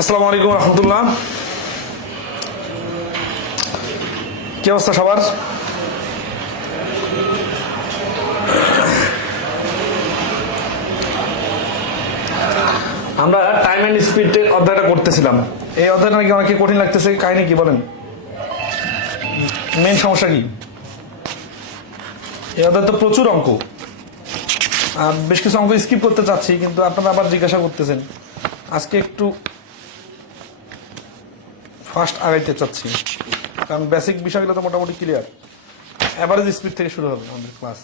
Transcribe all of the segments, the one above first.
আসসালামু আলাইকুম রহমতুল্লাহ। কি অবস্থা সবার? আমরা টাইম অ্যান্ড স্পিডের অধ্যায়টা করতেছিলাম। এই অধ্যায়টা নাকি অনেকে কঠিন লাগতেছে, কাহিনী কি বলেন? মেন সমস্যা কি? এই অধ্যায় তো প্রচুর অঙ্ক, আর বেশ কিছু অঙ্ক স্কিপ করতে চাচ্ছি, কিন্তু আপনারা আবার জিজ্ঞাসা করতেছেন। আজকে একটু ফাস্ট আগাইতে চাচ্ছি, কারণ বেসিক বিষয়গুলো তো মোটামুটি ক্লিয়ার। অ্যাভারেজ স্পিড থেকে শুরু হবে আমাদের ক্লাস।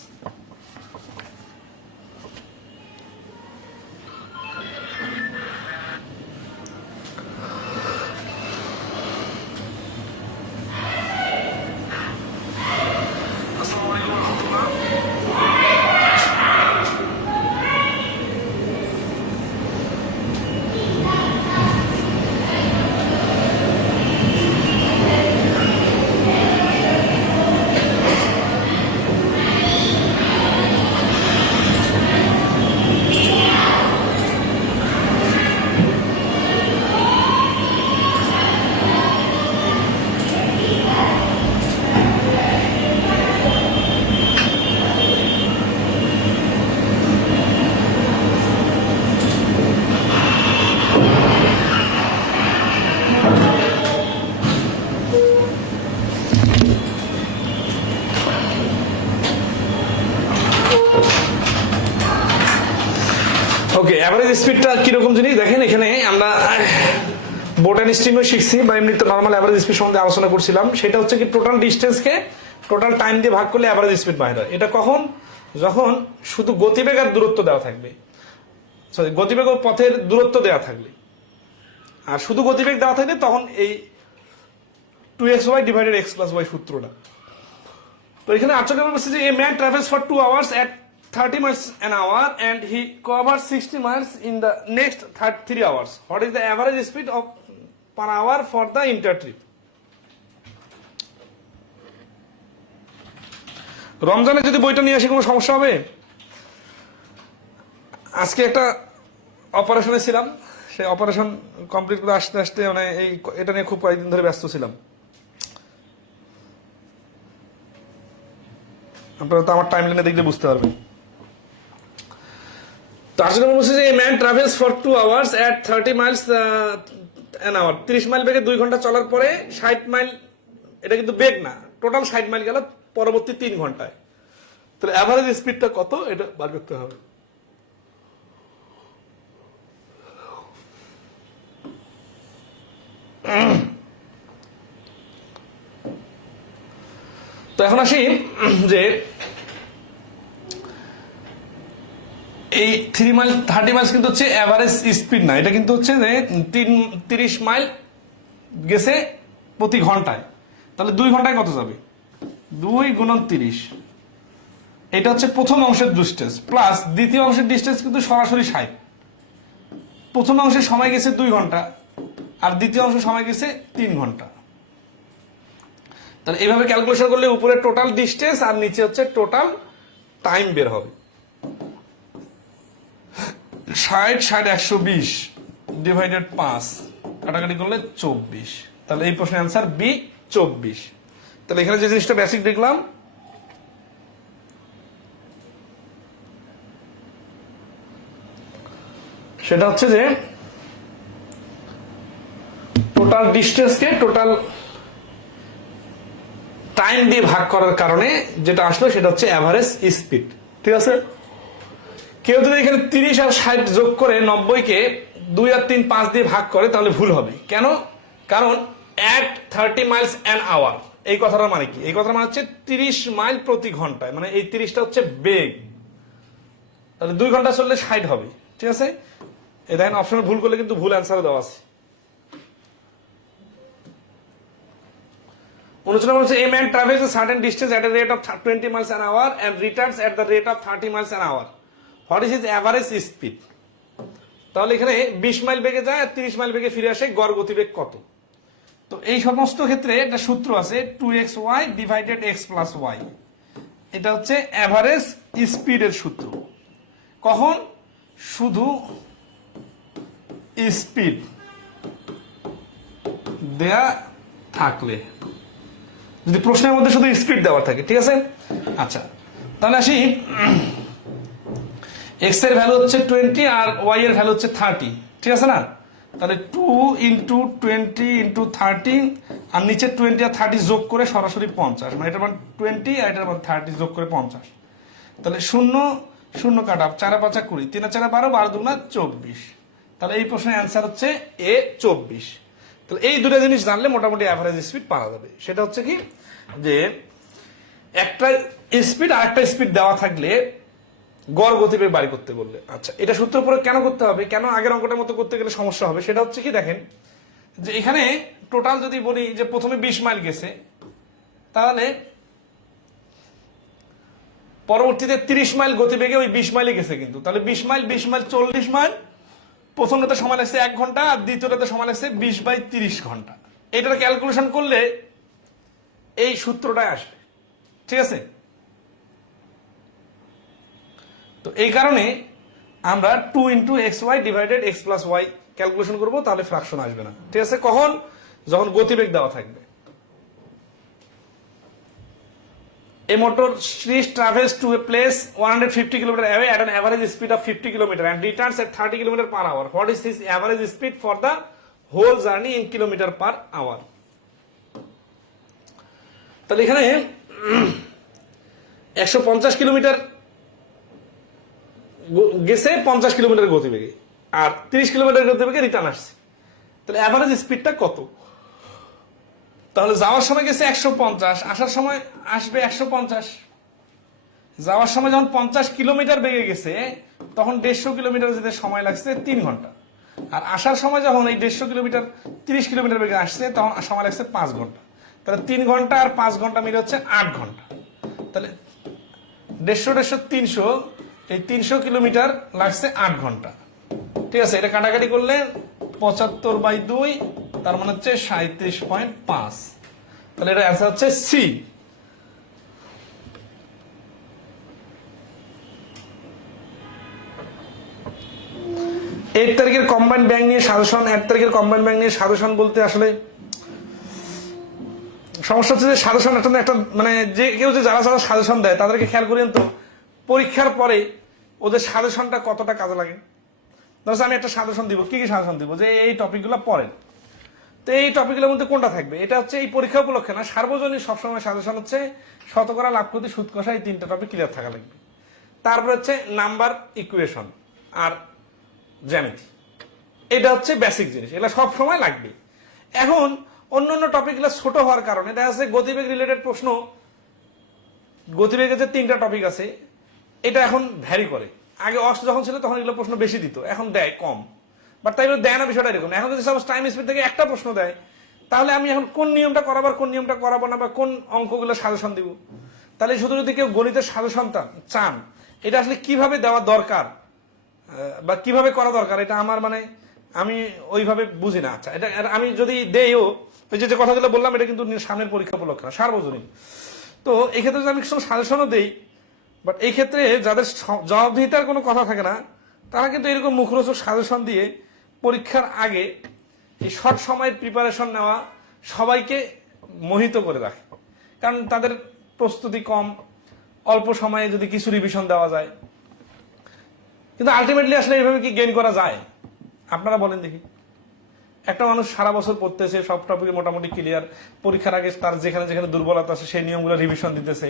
ওকে, অ্যাভারেজ স্পিডটা কিরকম জিনিস দেখেন। এখানে আমরা বোট অ্যান্ড স্ট্রিমও শিখছি, বা এমনি তো নর্মাল অ্যাভারেজ স্পিড সম্বন্ধে আলোচনা করছিলাম। সেটা হচ্ছে কি, টোটাল ডিস্টেন্সকে টোটাল টাইম দিয়ে ভাগ করলে অ্যাভারেজ স্পিড বাইর হয়। এটা কখন? যখন শুধু গতিবেগ আর দূরত্ব দেওয়া থাকবে, সরি, গতিবেগ ও পথের দূরত্ব দেওয়া থাকলে, আর শুধু গতিবেগ দেওয়া থাকলে তখন এই 2xy divided x plus y সূত্রটা। তো এখানে আচরণ বলছে যে a man travels for 2 hours at 30 miles an hour and he covers 60 miles in the next 3 hours. What is the average speed of per hour for the entire trip? রমজানে যদি বইটা নিয়ে আসি কোনো সমস্যা হবে? আজকে একটা অপারেশনে ছিলাম, সেই অপারেশন কমপ্লিট করে আসতে আসতে মানে এটা নিয়ে খুব কয়েকদিন ধরে ব্যস্ত ছিলাম। আপনারা তো আমার টাইম লাইনে দেখলে বুঝতে পারবেন। তার জন্য বলছে যে man travels for 2 hours at 30 miles an hour, 30 mile বেগে 2 ঘন্টা চলার পরে 60 মাইল, এটা কিন্তু বেগ না, টোটাল 60 মাইল গেল পরবর্তী 3 ঘন্টায়। তাহলে অ্যাভারেজ স্পিডটা কত এটা বার করতে হবে। তো এখন আসি যে এই 3 মাইল 30 মাইলস কিন্তু হচ্ছে অ্যাভারেজ স্পিড না, এটা কিন্তু হচ্ছে যে 30 মাইল গেছে প্রতি ঘন্টায়। তাহলে 2 ঘন্টায় কত যাবে? 2 গুণন 30, এটা হচ্ছে প্রথম অংশের ডিস্টেন্স, প্লাস দ্বিতীয় অংশের ডিস্টেন্স কিন্তু সরাসরি 60। প্রথম অংশের সময় গেছে 2 ঘন্টা, আর দ্বিতীয় অংশের সময় গেছে 3 ঘন্টা। তাহলে এইভাবে ক্যালকুলেশন করলে উপরে টোটাল ডিস্টেন্স আর নিচে হচ্ছে টোটাল টাইম বের হবে। 60 60 120 ডিভাইডেড 5 কাটাকাটি করলে 24। তাহলে এই প্রশ্নের অ্যান্সার বি 24। তাহলে এখানে যে জিনিসটা বেসিক দেখলাম, সেটা হচ্ছে যে টোটাল ডিস্টেন্সকে টোটাল টাইম দিয়ে ভাগ করার কারণে যেটা আসলো সেটা হচ্ছে অ্যাভারেজ স্পিড। ঠিক আছে? কেউ যদি এখানে 30 আর 60 যোগ করে 90-কে 2 আর 3 5 দিয়ে ভাগ করে তাহলে ভুল হবে। কেন? কারণ at 30 miles an hour, এই কথাটার মানে কি? এই কথার মানে হচ্ছে 30 মাইল প্রতি ঘন্টায়, মানে এই 30টা হচ্ছে বেগ। তাহলে 2 ঘন্টা চললে 60 হবে। ঠিক আছে? এই দেখেন অপশনে ভুল করলে কিন্তু ভুল অ্যান্সারে দেওয়া আছে। অনুচনা বলছে a man travels a certain distance at a rate of 20 miles an hour and returns at the rate of 30 miles an hour. What is his average speed? তাহলে এখানে 20 মাইল বেগে যায় আর 30 মাইল বেগে ফিরে আসে, গড় গতিবেগ কত? তো এই সমস্ত ক্ষেত্রে একটা সূত্র আছে, 2xy divided x plus y। এটা হচ্ছে অ্যাভারেজ স্পিডের সূত্র। কখন? শুধু স্পিড দেয়া থাকলে, যদি প্রশ্নের মধ্যে শুধু স্পিড দেওয়া থাকে, ঠিক আছে। আচ্ছা তাহলে আসি, এক্স এর ভ্যালু হচ্ছে 20 আর ওয়াই এর ভ্যালু হচ্ছে 30, ঠিক আছে না। তাহলে 2 × 20 × 30 আর নিচে 20 আর 30 যোগ করে সরাসরি 50, মানে এটার মান 20 আর এটার মান 30 যোগ করে 50। তাহলে 0 0 কাটা 4 5 20, 3 4 12, 12 2 24। তাহলে এই প্রশ্নের অ্যান্সার হচ্ছে এ 24। তাহলে এই দুটো জিনিস জানলে মোটামুটি অ্যাভারেজ স্পিড পাওয়া যাবে। সেটা হচ্ছে কি, যে একটা স্পিড আর একটা স্পিড দেওয়া থাকলে গড় গতিবেগ বাড়ি করতে বললে, আচ্ছা এটা সূত্র প্রয়োগ কেন করতে হবে, কেন আগের অঙ্কটার মতো করতে গেলে সমস্যা হবে, সেটা হচ্ছে কি দেখেন, যে এখানে টোটাল যদি বলি যে প্রথমে 20 মাইল গেছে, তাহলে পরবর্তীতে 30 মাইল গতিবেগে ওই 20 মাইলে গেছে কিন্তু, তাহলে 20 মাইল 40 মাইল, প্রথমটাতে সময় লাগছে 1 ঘন্টা আর দ্বিতীয়টাতে সময় লাগছে 20/30 ঘন্টা। এটার ক্যালকুলেশন করলে এই সূত্রটাই আসবে, ঠিক আছে। তো এই কারণে আমরা 2 × xy divided x + y calculation করবো, তাহলে ফ্র্যাকশন আসবে না, ঠিক আছে। কখন, যখন গতিবেগ দেওয়া থাকবে। A motor travels to a place 150 km away at an average speed of 50 km and returns at 30 km/h. What is his average speed for the whole journey in km/h? তাহলে এখানে 150 কিলোমিটার গেছে 50 কিলোমিটার গতিবেগে আর 30 kilometre গতিবেগে return আসছে, তাহলে average স্পিডটা কত? তাহলে যাওয়ার সময় গেছে 150, আসার সময় আসবে 150। যাওয়ার সময় যখন 50 কিলোমিটার বেগে গেছে, তখন 150 কিলোমিটার যেতে সময় লাগছে 3 ঘন্টা, আর আসার সময় যখন এই 150 কিলোমিটার 30 কিলোমিটার বেগে আসছে, তখন সময় লাগছে 5 ঘন্টা। তাহলে 3 ঘন্টা আর 5 ঘন্টা মিলে হচ্ছে 8 ঘন্টা। তাহলে 150 300, এই 300 কিলোমিটার লাগছে 8 ঘন্টা, ঠিক আছে। এটা কাটাকাটি করলে 75/2, তার মানে হচ্ছে 37.5। তাহলে এটা অ্যান্সার হচ্ছে সি। এক তারিখের কম্বাইন ব্যাংক নিয়ে সাজেশন, 1 তারিখের কম্বাইন ব্যাংক নিয়ে সাজেশন বলতে আসলে সমস্যা হচ্ছে যে সাজেশন একটা মানে যে কেউ যে যারা যারা সাজেশন দেয় তাদেরকে খেয়াল করেন তো, পরীক্ষার পরে ওদের সাজেশনটা কতটা কাজে লাগে। ধরো আমি একটা সাজেশন দিব, কি কি সাজেশন দিব, যে এই টপিকগুলো পড়েন, তো এই টপিকগুলোর মধ্যে কোনটা থাকবে, এটা হচ্ছে এই পরীক্ষা উপলক্ষে না, সার্বজনীন সবসময় সাজেশন হচ্ছে শতকরা, লাভ ক্ষতি, সুদ কষা, এই 3টা টপিক ক্লিয়ার থাকা লাগবে। তারপর হচ্ছে নাম্বার, ইকুয়েশন আর জ্যামিতি, এটা হচ্ছে বেসিক জিনিস, এগুলো সব সময় লাগবে। এখন অন্যান্য টপিকগুলো ছোট হওয়ার কারণে দেখা যাচ্ছে গতিবেগ রিলেটেড প্রশ্ন, গতিবেগের যে 3টা টপিক আছে এটা এখন ভ্যারি করে। আগে অস যখন ছিল তখন এগুলো প্রশ্ন বেশি দিত, এখন দেয় কম, বাট তাই দেয় না বিষয়টা এরকম। এখন যদি সাপোজ টাইম স্পিড থেকে একটা প্রশ্ন দেয়, তাহলে আমি এখন কোন নিয়মটা করাবার কোন নিয়মটা করাবো না, বা কোন অঙ্কগুলো সাজেশন দিব। তাহলে শুধু যদি কেউ গণিতের সাজেশন চান, এটা আসলে কিভাবে দেওয়া দরকার বা কিভাবে করা দরকার, এটা আমার মানে আমি ওইভাবে বুঝি না। আচ্ছা এটা আমি যদি দেইও, ওই যে কথাগুলো বললাম, এটা কিন্তু সামনের পরীক্ষা উপলক্ষে না, সার্বজনীন। তো এই ক্ষেত্রে যদি আমি কিছু সাজেশনও দেই, বাট এই ক্ষেত্রে যাদের জবাবদিহিতার কোনো কথা থাকে না, তারা কিন্তু এরকম মুখরোচক সাজেশন দিয়ে পরীক্ষার আগে এই শর্ট সময়ের প্রিপারেশন নেওয়া সবাইকে মোহিত করে রাখে, কারণ তাদের প্রস্তুতি কম, অল্প সময়ে যদি কিছু রিভিশন দেওয়া যায়। কিন্তু আলটিমেটলি আসলে এইভাবে কি গেইন করা যায় আপনারা বলেন দেখি। একটা মানুষ সারা বছর পড়তেছে, সব টপিকে মোটামুটি ক্লিয়ার, পরীক্ষার আগে তার যেখানে যেখানে দুর্বলতা আছে সেই নিয়মগুলো রিভিশন দিতেছে।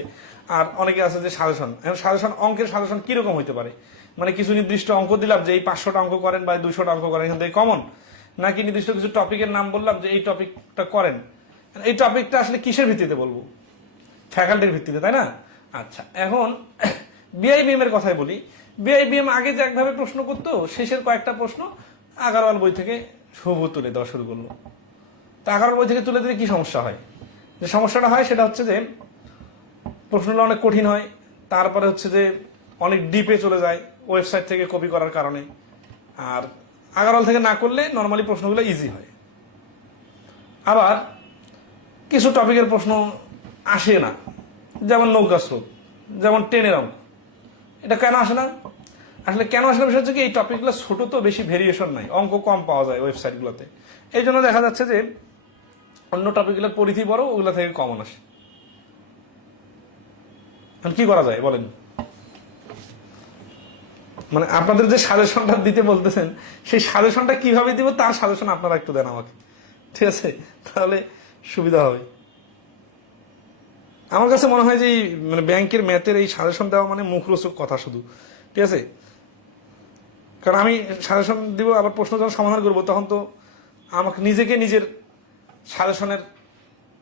আর অনেকে আছে যে সাজেশন, সাজেশন অঙ্কের সাজেশন কিরকম হইতে পারে, মানে কিছু নির্দিষ্ট অঙ্ক দিলাম যে এই 500টা অঙ্ক করেন বা 200টা অঙ্ক করেন, এখান থেকে কমন, নাকি নির্দিষ্ট কিছু টপিকের নাম বললাম যে এই টপিকটা করেন। এই টপিকটা আসলে কিসের ভিত্তিতে বলবো, ফ্যাকাল্টির ভিত্তিতে, তাই না? আচ্ছা এখন বিআইবিএম এর কথাই বলি। বিআইবিএম আগে যে একভাবে প্রশ্ন করতো, শেষের কয়েকটা প্রশ্ন আগারওয়াল বই থেকে শুভ তুলে দেওয়া শুরু করলো। তা আগারওয়াল বই থেকে তুলে দিলে কি সমস্যা হয়, যে সমস্যাটা হয় সেটা হচ্ছে যে প্রশ্নগুলো অনেক কঠিন হয়, তারপরে হচ্ছে যে অনেক ডিপে চলে যায় ওয়েবসাইট থেকে কপি করার কারণে। আর আগারওয়াল থেকে না করলে নর্মালি প্রশ্নগুলো ইজি হয়। আবার কিছু টপিকের প্রশ্ন আসে না, যেমন নৌকা স্রোত, যেমন ট্রেনের অঙ্ক, এটা কেন আসে না? আসলে কেন আসলে বিষয় হচ্ছে কি, এই টপিকগুলো ছোট তো, বেশি ভেরিয়েশন নাই, অঙ্ক কম পাওয়া যায় ওয়েবসাইটগুলোতে। এই জন্য দেখা যাচ্ছে যে অন্য টপিকগুলোর পরিধি বড়, ওগুলো থেকে কমন আসে। কি করা যায় বলেন? মানে আপনাদের যে সাজেশনটা দিতে বলতেছেন, সেই সাজেশনটা কিভাবে দিব তার সাজেশন আপনারা একটু দেন আমাকে, ঠিক আছে? তাহলে সুবিধা হবে। আমার কাছে মনে হয় যে মানে ব্যাংকের ম্যাথের এই সাজেশন দেওয়া মানে মুখরোচক কথা শুধু, ঠিক আছে? কারণ আমি সাজেশন দিব, আবার প্রশ্ন যখন সমাধান করবো তখন তো আমাকে নিজেকে নিজের সাজেশনের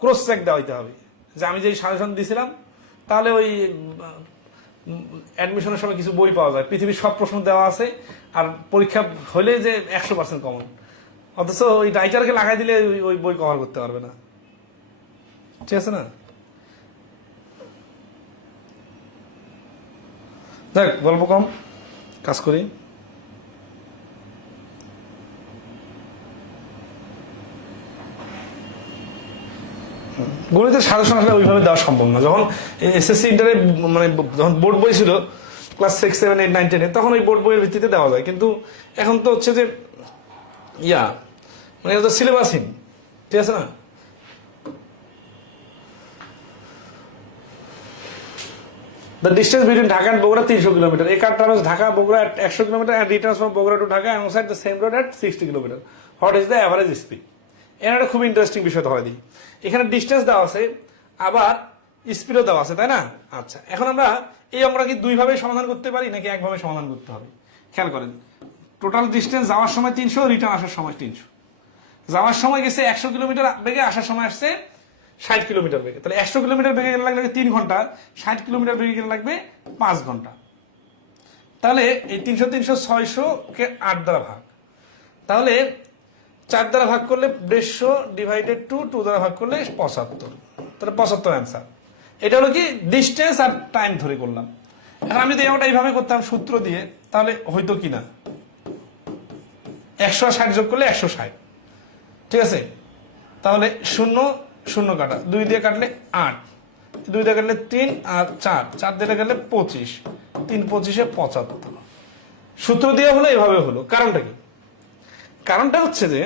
ক্রস চেক দেওয়াইতে হবে যে আমি যে সাজেশন দিয়েছিলাম, তাহলে ওই অ্যাডমিশনের সময় কিছু বই পাওয়া যায়, পৃথিবীর সব প্রশ্ন দেওয়া আছে, আর পরীক্ষা হলে যে 100% কমন, অথচ ওই রাইটারকে লাগাই দিলে ওই বই কভার করতে পারবে না, ঠিক আছে না? দেখ, গল্প কম, কাজ করি। গণিতের সাজেশন আসলে ওইভাবে দেওয়া সম্ভব না। যখন এসএসসি ইন্টারে মানে যখন বোর্ড বই ছিল ক্লাস 6, 7, 8, 9, 10-এ, তখন ওই বোর্ড বইয়ের ভিত্তিতে দেওয়া যায়, কিন্তু এখন তো হচ্ছে যে মানে এটা তো সিলেবাসহীন, ঠিক আছে না? The distance between Dhaka and Bogra 300 kilometers. A car travels Dhaka, Bogra at 100 kilometers and returns from Bogra to Dhaka alongside the same road at 60 kilometers. What is the average speed? এর একটা খুব interesting বিষয় ধরে দিই। এখানে distance দেওয়া আছে, আবার স্পিডও দেওয়া আছে, তাই না? আচ্ছা, এখন আমরা এই অঙ্কটা কি দুইভাবে সমাধান করতে পারি নাকি একভাবে সমাধান করতে হবে? খেয়াল করেন, টোটাল ডিস্টেন্স যাওয়ার সময় 300, রিটার্ন আসার সময় 300। যাওয়ার সময় গেছে 100 কিলোমিটার বেগে, আসার সময় আসছে 60 কিলোমিটার বেগে। তাহলে 100 কিলোমিটার বেগে গেলে লাগবে 3 ঘন্টা, 60 কিলোমিটার বেগে গেলে লাগবে 5 ঘন্টা। তাহলে এই 300, 300, 600 কে 8 দ্বারা ভাগ, তাহলে 4 দ্বারা ভাগ করলে 150 ডিভাইডেড 2 দ্বারা ভাগ করলে 75, তাহলে 75 অ্যান্সার। এটা হলো কি ডিস্টেন্স আর টাইম ধরে করলাম। এখন আমি যদি ওটা এইভাবে করতাম সূত্র দিয়ে, তাহলে হয়তো কি না 160 যোগ করলে 160, ঠিক আছে? তাহলে 0 0 কাটা, 2 দিয়ে কাটলে 8, 2 দিয়ে কাটলে 3 আর 4, 4 দিয়ে কাটলে 25, 3 25-এ 75। সূত্র দিয়ে হলো, এভাবে হলো। কারণটা কি? কারণটা হচ্ছে যে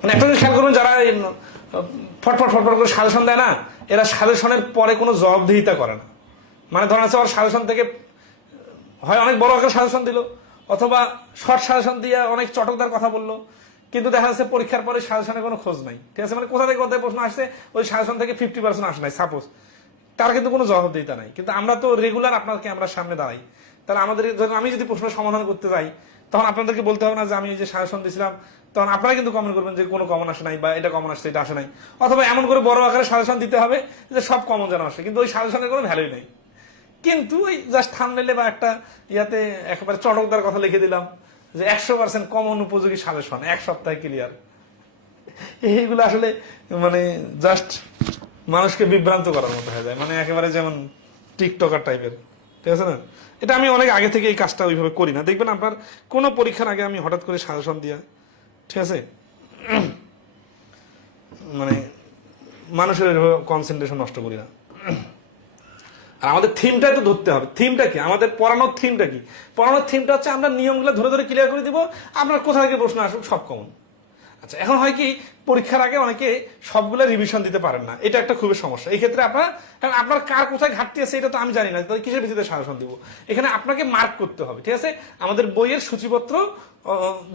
মানে একটা জিনিস খেয়াল করুন, যারা ফটফট ফটফট করে সাজেশন দেয় না, এরা সাজেশনের পরে কোনো জবাবদিহিতা করে না। মানে ধরেন আছে ওর সাজেশন থেকে হয় অনেক বড় আকার সাজেশন দিল, অথবা শর্ট সাজেশন দিয়ে অনেক চটকদার কথা বললো, কিন্তু দেখা যাচ্ছে পরীক্ষার পরে সাজেশনের কোনো খোঁজ নাই, ঠিক আছে? মানে কোথা থেকে কোথায় প্রশ্ন আসছে, ওই সাজেশন থেকে 50% আসে নাই সাপোজ, তার কিন্তু কোনো জবাবদিহিতা নাই। কিন্তু আমরা তো রেগুলার আপনাকে আমরা সামনে দাঁড়াই, তাহলে আমাদের আমি যদি প্রশ্ন সমাধান করতে যাই, তখন আপনাদেরকে বলতে হবে না যে আমি যে সাজেশন দিয়েছিলাম, তখন আপনারা কিন্তু কমেন্ট করবেন যে কোনো কমন আসে নাই, বা এটা কমন আসছে, এটা আসে নাই, অথবা এমন করে বড় আকারে সাজেশন দিতে হবে যে সব কমন যেন আসে, কিন্তু ওই সাজেশনের কোনো ভ্যালুই নেই। কিন্তু ওই জাস্ট থাম্বনেইলে বা একটা ইয়াতে একেবারে চটকদার কথা লিখে দিলাম যে 100% কমন উপযোগী সাজেশন, 1 সপ্তাহে ক্লিয়ার। এইগুলো আসলে মানে জাস্ট মানুষকে বিভ্রান্ত করার মতো হয়ে যায়, মানে একেবারে যেমন টিকটকার টাইপের, ঠিক আছে না? এটা আমি অনেক আগে থেকে এই কাজটা ওইভাবে করি না। দেখবেন আপনার কোনো পরীক্ষার আগে আমি হঠাৎ করে সাজেশন দিয়া, ঠিক আছে, মানে মানুষের কনসেন্ট্রেশন নষ্ট করি না। আর আমাদের থিমটাই তো ধরতে হবে। থিমটা কি? আমাদের পড়ানোর থিমটা কি? পড়ানোর থিমটা হচ্ছে আমরা নিয়মগুলো ধরে ধরে ক্লিয়ার করে দিব, আপনার কোথা থেকে প্রশ্ন আসুক সব কমন। আচ্ছা, এখন হয় কি পরীক্ষার আগে অনেকে সবগুলো রিভিশন দিতে পারেন না, এটা একটা খুবই সমস্যা। এই ক্ষেত্রে আপনার কার কোথায় ঘাটতি আছে এটা তো আমি জানি না, তাহলে কিসের ভিত্তিতে সাজেশন দিব? এখানে আপনাকে মার্ক করতে হবে, ঠিক আছে? আমাদের বইয়ের সূচিপত্র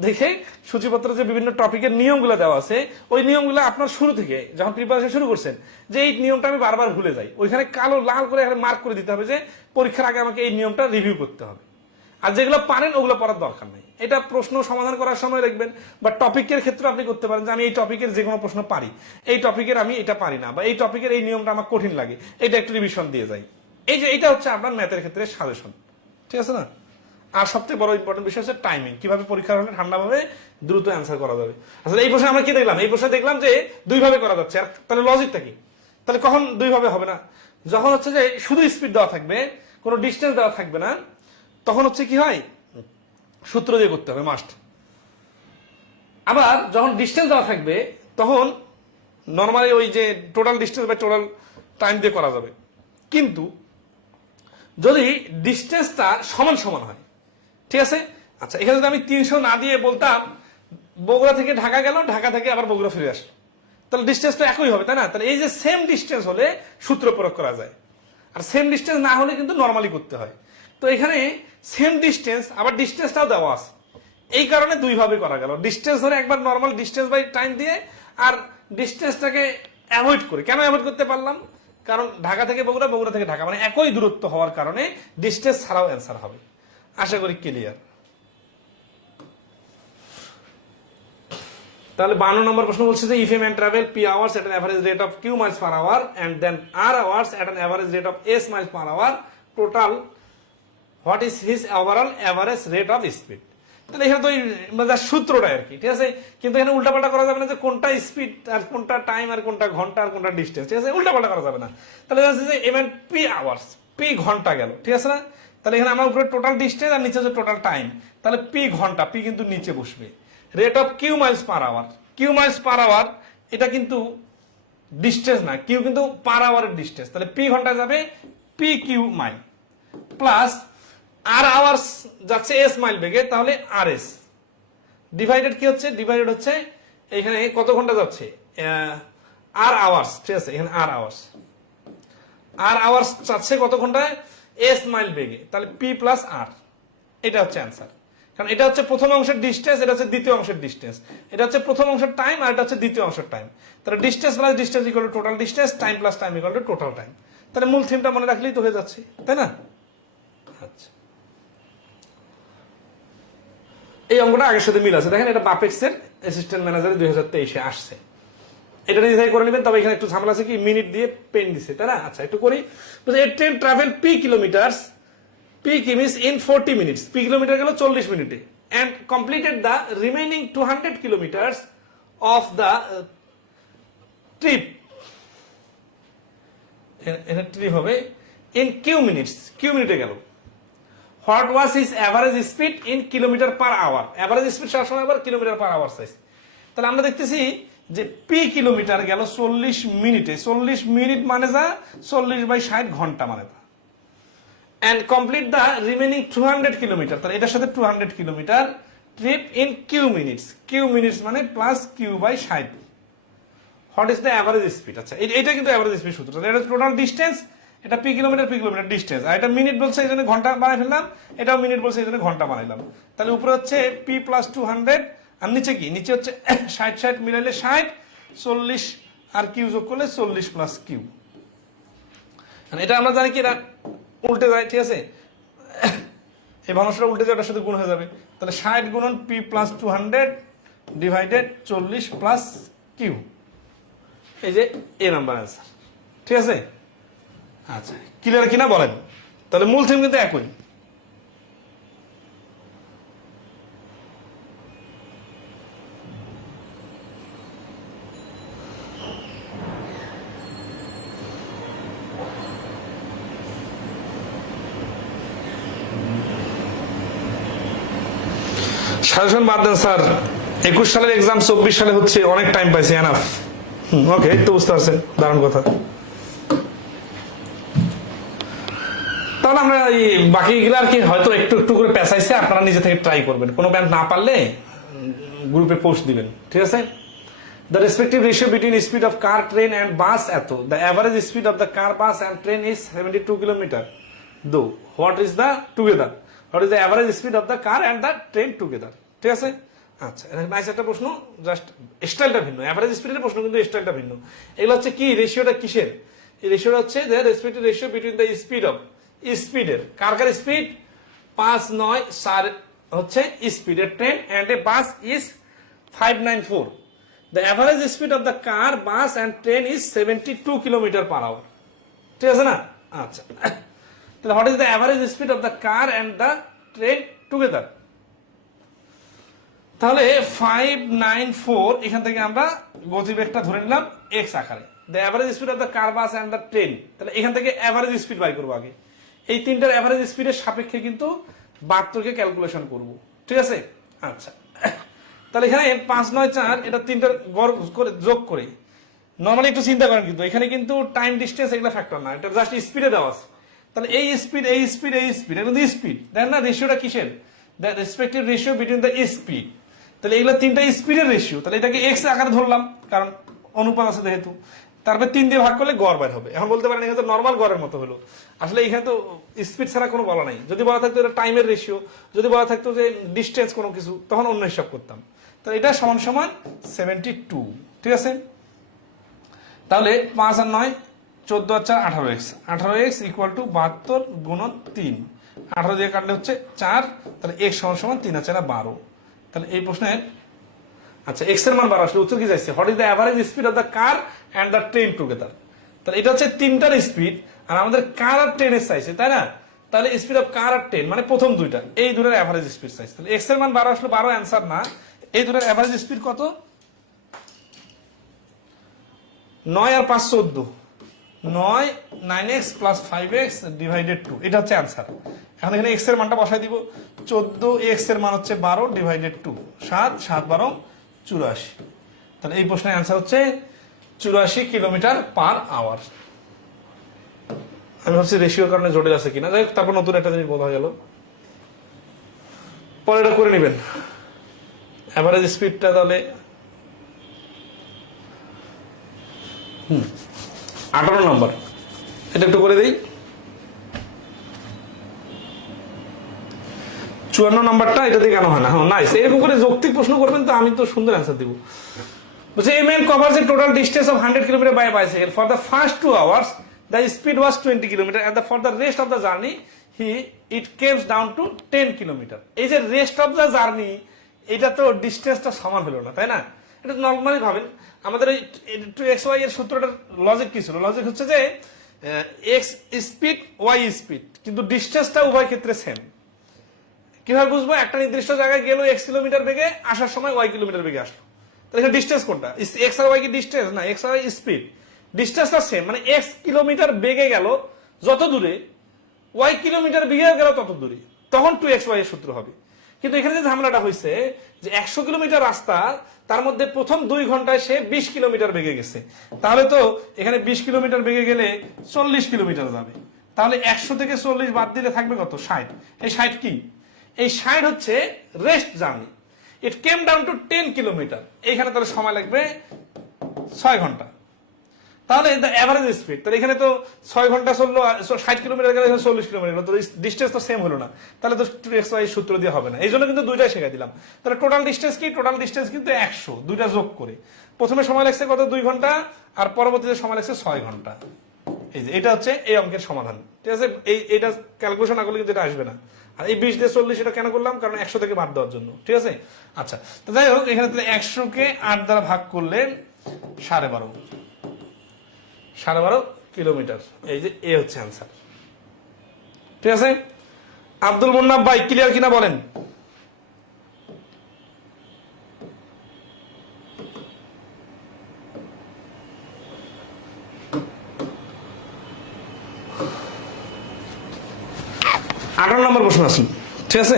দেখে, সূচিপত্রে যে বিভিন্ন টপিকের নিয়মগুলো দেওয়া আছে, ওই নিয়মগুলো আপনার শুরু থেকে যখন প্রিপারেশন শুরু করছেন, যে এই নিয়মটা আমি বারবার ভুলে যাই, ওইখানে কালো লাল করে মার্ক করে দিতে হবে যে পরীক্ষার আগে আমাকে এই নিয়মটা রিভিউ করতে হবে। আর যেগুলো পারেন ওগুলো পড়ার দরকার নেই। এটা প্রশ্ন সমাধান করার সময় দেখবেন, বা টপিকের ক্ষেত্রে আপনি করতে পারেন যে আমি এই টপিকের যে কোনো প্রশ্ন পারি, এই টপিকের আমি এটা পারি না, বা এই টপিকের এই নিয়মটা আমার কঠিন লাগে, এটা একটু রিভিশন দিয়ে যাই। এই যে এটা হচ্ছে আপনার ম্যাথের ক্ষেত্রে সাজেশন, ঠিক আছে না? আর সবথেকে বড় ইম্পর্টেন্ট বিষয় হচ্ছে টাইমিং, কিভাবে পরীক্ষার হলে ঠান্ডাভাবে দ্রুত অ্যান্সার করা যাবে। আসলে এই প্রশ্নে আমরা কি দেখলাম? এই প্রশ্নে দেখলাম যে দুইভাবে করা যাচ্ছে। আর তাহলে লজিকটা কি? তাহলে কখন দুইভাবে হবে না? যখন হচ্ছে যে শুধু স্পিড দেওয়া থাকবে, কোনো ডিস্টেন্স দেওয়া থাকবে না, তখন হচ্ছে কি হয় সূত্র দিয়ে করতে হবে মাস্ট। আবার যখন ডিস্টেন্স দেওয়া থাকবে তখন নর্মালি ওই যে টোটাল ডিস্টেন্স বা টোটাল টাইম দিয়ে করা যাবে। কিন্তু যদি ডিস্টেন্সটা সমান সমান হয়, ঠিক আছে, আচ্ছা, এখানে যদি আমি 300 না দিয়ে বলতাম বগুড়া থেকে ঢাকা গেল, ঢাকা থেকে আবার বগুড়া ফিরে আসলো, তাহলে ডিস্টেন্স তো একই হবে, তাই না? তাহলে এই যে সেম ডিস্টেন্স হলে সূত্র প্রয়োগ করা যায়, আর সেম ডিস্টেন্স না হলে কিন্তু নর্মালি করতে হয়। তো এখানে সেম ডিস্টেন্স, আবার ডিস্টেন্সটাও দেওয়া আছে, এই কারণে দুই ভাবে করা গেল। ডিস্টেন্স ধরে একবার নর্মাল ডিস্টেন্স বাই টাইম দিয়ে, আর ডিস্টেন্সটাকে অ্যাভয়েড করে। কেন অ্যাভয়েড করতে পারলাম? কারণ ঢাকা থেকে বগুড়া, বগুড়া থেকে ঢাকা, মানে একই দূরত্ব হওয়ার কারণে ডিস্টেন্স ছাড়াও অ্যান্সার হবে। আশা করি ক্লিয়ার। তাহলে 52 নম্বর প্রশ্ন বলছে যে if a man travel p hours at an average rate of q miles per hour and then r hours at an average rate of s miles per hour, total what is his overall average rate of speed. তাহলে এখানে তো সূত্রটা আর কি, ঠিক আছে। কিন্তু এখানে উল্টাপাল্টা করা যাবে না যে কোনটা স্পিড আর কোনটা টাইম আর কোনটা ঘন্টা আর কোনটা ডিস্টেন্স, ঠিক আছে, উল্টাপাল্টা করা যাবে না। তাহলে যে a man p hours, p ঘন্টা গেল, ঠিক আছে না। তাহলে এখানে আমার উপরে টোটাল ডিস্টেন্স আর নিচে হচ্ছে টোটাল টাইম, তাহলে p ঘন্টা, p কিন্তু নিচে বসবে। Rate of q miles per hour, q miles per hour এটা কিন্তু ডিস্টেন্স না, কিউ কিন্তু পার আওয়ারের ডিস্টেন্স, তাহলে পি ঘন্টা যাবে পি কিউ মাইল, প্লাস আর আওয়ার্স যাচ্ছে এস মাইল বেগে, তাহলে আর এস ডিভাইডেড কি হচ্ছে, ডিভাইডেড হচ্ছে এখানে কত ঘন্টা যাচ্ছে আর আওয়ার্স, ঠিক আছে, এখানে আর আওয়ার্স, আর আওয়ার্স যাচ্ছে কত ঘন্টায় এস মাইল বেগে, তাহলে পি প্লাস আর, এটা হচ্ছে অ্যান্সার। কারণ এটা হচ্ছে প্রথম অংশের ডিস্টেন্স, এটা হচ্ছে দ্বিতীয় অংশের ডিস্টেন্স, এটা হচ্ছে প্রথম অংশের টাইম আর এটা হচ্ছে দ্বিতীয় অংশের টাইম। তাহলে distance plus distance equal to total distance, time plus time equal to total time. তাহলে মূল থিমটা মনে রাখলেই তো হয়ে যাচ্ছে, তাই না? আচ্ছা, এই অঙ্কটা আগের সাথে মিল আছে। দেখেন এটা বাপেক্সের অ্যাসিস্ট্যান্ট ম্যানেজারে 2023-এ আসছে, এটা ডিসাইড করে নেবেন। তবে এখানে একটু ঝামেলা আছে কি, মিনিট দিয়ে পেন দিছে, তাই না? আচ্ছা, একটু করি। Train travel P kilometres, P kilometers in 40 minutes, P kilometre গেল 40 মিনিটে, and completed the remaining 200 kilometers of the trip, এখানে ট্রিপ হবে in Q minutes, Q মিনিটে গেল। What was his average speed in kilometer per hour? Average speed সবসময় আবার kilometre per hour চাইছে। তাহলে আমরা দেখতেছি যে P কিলোমিটার গেল 40 মিনিটে, 40 মিনিট মানে যা 40/60 ঘন্টা মানে তা, and complete the remaining 200 kilometre, তাহলে এটার সাথে 200 kilometre trip in Q minutes, Q minutes মানে plus Q by 60, what is the average speed. আচ্ছা, এটা কিন্তু অ্যাভারেজ স্পিড সূত্র, এটা টোটাল ডিস্টেন্স, এটা পি কিলোমিটার ডিস্টেন্স, আর এটা মিনিট বলছে এই জন্য ঘন্টা বানাই ফেললাম, এটাও মিনিট বলছে এই জন্য ঘন্টা বানাইলাম। তাহলে উপরে হচ্ছে পি প্লাস 200, আর নিচে কি, নিচে হচ্ছে 60 মিলাইলে 60, 40 আর কিউ যোগ করলে 40 প্লাস কিউ। এটা আমরা জানি কি, এটা উল্টে যায়, ঠিক আছে, এই ভগ্নাংশটা উল্টে যায়, ওটার সাথে গুণ হয়ে যাবে। তাহলে 60 গুণন p plus 200 divided 40 plus q, এই যে এ নাম্বার অ্যান্সার, ঠিক আছে। আচ্ছা, ক্লিয়ার কিনা বলেন? তাহলে মূল থিম কিন্তু একই। সাজেশন বাদ দেন স্যার, 21 সালের এক্সাম 24 সালে হচ্ছে, অনেক টাইম পাইছি, এনাফ। ওকে, তো বুঝতে পারছেন, দারুণ কথা। তাহলে আমরা এই বাকিগুলো আর কি হয়তো একটু একটু করে পেঁচাইছে, আপনারা নিজে থেকে ট্রাই করবেন, কোনো ব্যান্ড না পারলে গ্রুপে পোস্ট দিবেন, ঠিক আছে। The respective ratio between speed of car, train and bus এত, the average speed of the car, bus and train is 72 kilometer, though what is the together, what is the average speed of the car and the train together, ঠিক আছে। আচ্ছা, nice একটা প্রশ্ন, just স্টাইলটা ভিন্ন, average স্পিডের প্রশ্ন কিন্তু স্টাইলটা ভিন্ন। এগুলো হচ্ছে কি, রেশিওটা কিসের, এই রেশিওটা হচ্ছে the respective ratio between the speed of, স্পিডের, কার কার স্পিড 5, 9, 4 হচ্ছে স্পিডের train, and a bus is 594, the average speed of the car, bus and train is 72 kilometre per hour, ঠিক আছে না। আচ্ছা, তাহলে what is the average speed of the car and the train together. তাহলে 594, এখান থেকে আমরা গতিবেগটা ধরে নিলাম এক্স আকারে, the average speed of the car, bus and the train, তাহলে এখান থেকে অ্যাভারেজ স্পিড বাই করবো আগে, এই তিনটার অ্যাভারেজ স্পিডের সাপেক্ষে কিন্তু বার্তকে ক্যালকুলেশন করব, ঠিক আছে। আচ্ছা, তাহলে এখানে 5, 9, 4 এটা তিনটার গড় করে যোগ করে, নর্মালি একটু চিন্তা করেন, কিন্তু এখানে কিন্তু টাইম ডিস্টেন্স এগুলো ফ্যাক্টর না, এটা জাস্ট স্পিডে দেওয়া আছে। তাহলে এই স্পিড, এই স্পিড, এই স্পিড, এটা কিন্তু স্পিড, দেখেন না রেশিওটা কিসের, the respective ratio between the speed. তাহলে এগুলো তিনটা স্পিডের রেশিও, তাহলে এটাকে এক্স আকারে ধরলাম কারণ অনুপাত আছে যেহেতু, তারপরে 3 দিয়ে ভাগ করলে গড় বের হবে। এখন বলতে পারেন এখানে তো নর্মাল গড়ের মতো হলো, আসলে এখানে তো স্পিড ছাড়া কোনো বলা নাই। যদি বলা থাকতো এটা টাইমের রেশিও, যদি বলা থাকতো যে ডিস্টেন্স কোনো কিছু, তখন অন্য হিসাব করতাম। তাহলে এটা সমান সমান 72, ঠিক আছে। তাহলে 5 আর 9 14 আর 4 18x, 18x ইকুয়াল টু 72 গুণন 3, 18 দিয়ে কাটলে হচ্ছে 4, তাহলে x সমান সমান 3 আর 4 12। তাহলে এই প্রশ্নের আচ্ছা x এর মান 12 আসলে উত্তর কি যাচ্ছে, what is the average speed of the car and the train together. তাহলে এটা হচ্ছে তিনটার স্পিড আর আমাদের কার আর ট্রেনের চাইছে, তাই না। তাহলে স্পিড অফ কার আর ট্রেন মানে প্রথম দুইটা, এই দুটার এভারেজ স্পিড চাইছে। তাহলে x এর মান 12 আসলে 12 অ্যান্সার না, এই দুটার এভারেজ স্পিড কত, 9 আর 5 14, 9 9x প্লাস 5x ডিভাইডেড 2, এটা হচ্ছে অ্যান্সার। এখন এখানে x এর মানটা বসাই দিব, 14x এর মান হচ্ছে 12 ডিভাইডেড 2, 7 7 12 84। তাহলে এই প্রশ্নের অ্যান্সার হচ্ছে 84 কিলোমিটার পার আওয়ার। আমি ভাবছি রেশিওর কারণে জটিল আছে কিনা, যাই হোক, তারপর নতুন একটা জিনিস বোঝা গেল। পরে এটা করে নেবেন এভারেজ স্পিডটা। তাহলে 18 নম্বর, এটা একটু করে দিই। 54 নম্বরটা এটা দিয়ে কেন হয় না, হ্যাঁ নাইস, এরকম করে যৌক্তিক প্রশ্ন করবেন তো আমি তো সুন্দর অ্যান্সার দিব। বলছে a man covers a total distance of 100 km by bicycle. For the first 2 hours, the speed was 20 km, and for the rest of the journey, it comes down to 10 km. এই যে rest of the journey, এটা তো ডিস্টেন্সটা সমান হলো না, তাই না। এটা নর্মালি ভাবেন, আমাদের এই টু এক্স ওয়াই এর সূত্রটার লজিক কি ছিল, লজিক হচ্ছে যে এক্স স্পিড ওয়াই স্পিড, কিন্তু ডিস্টেন্সটা উভয় ক্ষেত্রে সেম। কিভাবে বুঝবো, একটা নির্দিষ্ট জায়গায় গেল x কিলোমিটার বেগে, আসার সময় y কিলোমিটার বেগে আসলো, তাহলে এখানে ডিস্টেন্স কোনটা, x আর y কি ডিস্টেন্স না, x আর y স্পিড, ডিস্টেন্সটা সেম, মানে x কিলোমিটার বেগে গেল যত দূরে, y কিলোমিটার বেগে গেল তত দূরে, তখন 2xy এর সূত্র হবে। কিন্তু এখানে যে ঝামেলাটা হয়েছে যে 100 কিলোমিটার রাস্তা, তার মধ্যে প্রথম 2 ঘন্টায় সে 20 কিলোমিটার বেগে গেছে, তাহলে তো এখানে 20 কিলোমিটার বেগে গেলে 40 কিলোমিটার যাবে, তাহলে 100 থেকে 40 বাদ দিলে থাকবে কত, 60। এই 60 কি, এই 60 হচ্ছে rest journey, it came down to 10 kilometre, এইখানে তাহলে সময় লাগবে 6 ঘন্টা। তাহলে দ্য এভারেজ স্পিড, তাহলে এখানে তো 6 ঘন্টা চললো, 60 কিলোমিটার গেলে 40 কিলোমিটার, তো ডিস্টেন্স তো সেম হলো না, তাহলে তো 2xy সূত্র দিয়ে হবে না। এই জন্য কিন্তু দুইটাই শেখাই দিলাম। তাহলে টোটাল ডিস্টেন্স কি, টোটাল ডিস্টেন্স কিন্তু 100, দুইটা যোগ করে প্রথমে সময় লাগছে কত, 2 ঘন্টা, আর পরবর্তীতে সময় লাগছে 6 ঘন্টা। এই যে এটা হচ্ছে এই অঙ্কের সমাধান, ঠিক আছে। এইটা ক্যালকুলেশন না করলে কিন্তু এটা আসবে না। আর এই 20 দিয়ে 40 এটা কেন করলাম, কারণ 100 থেকে বাদ দেওয়ার জন্য, ঠিক আছে। আচ্ছা, তো যাই হোক, এখানে 100 কে 8 দ্বারা ভাগ করলে 12.5 কিলোমিটার, এই যে এ হচ্ছে অ্যান্সার, ঠিক আছে। আব্দুল মুন্নাফ ভাই ক্লিয়ার কিনা বলেন। আঠারো নম্বর প্রশ্ন আসুন, ঠিক আছে।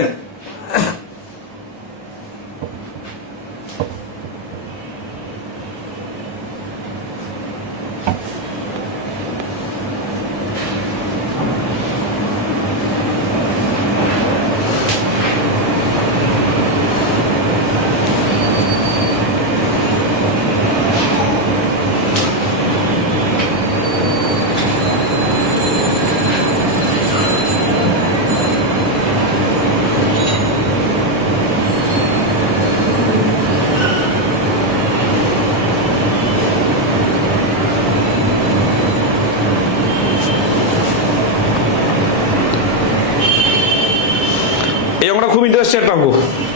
এই অঙ্কটা খুব ইন্টারেস্টিং একটা অঙ্ক,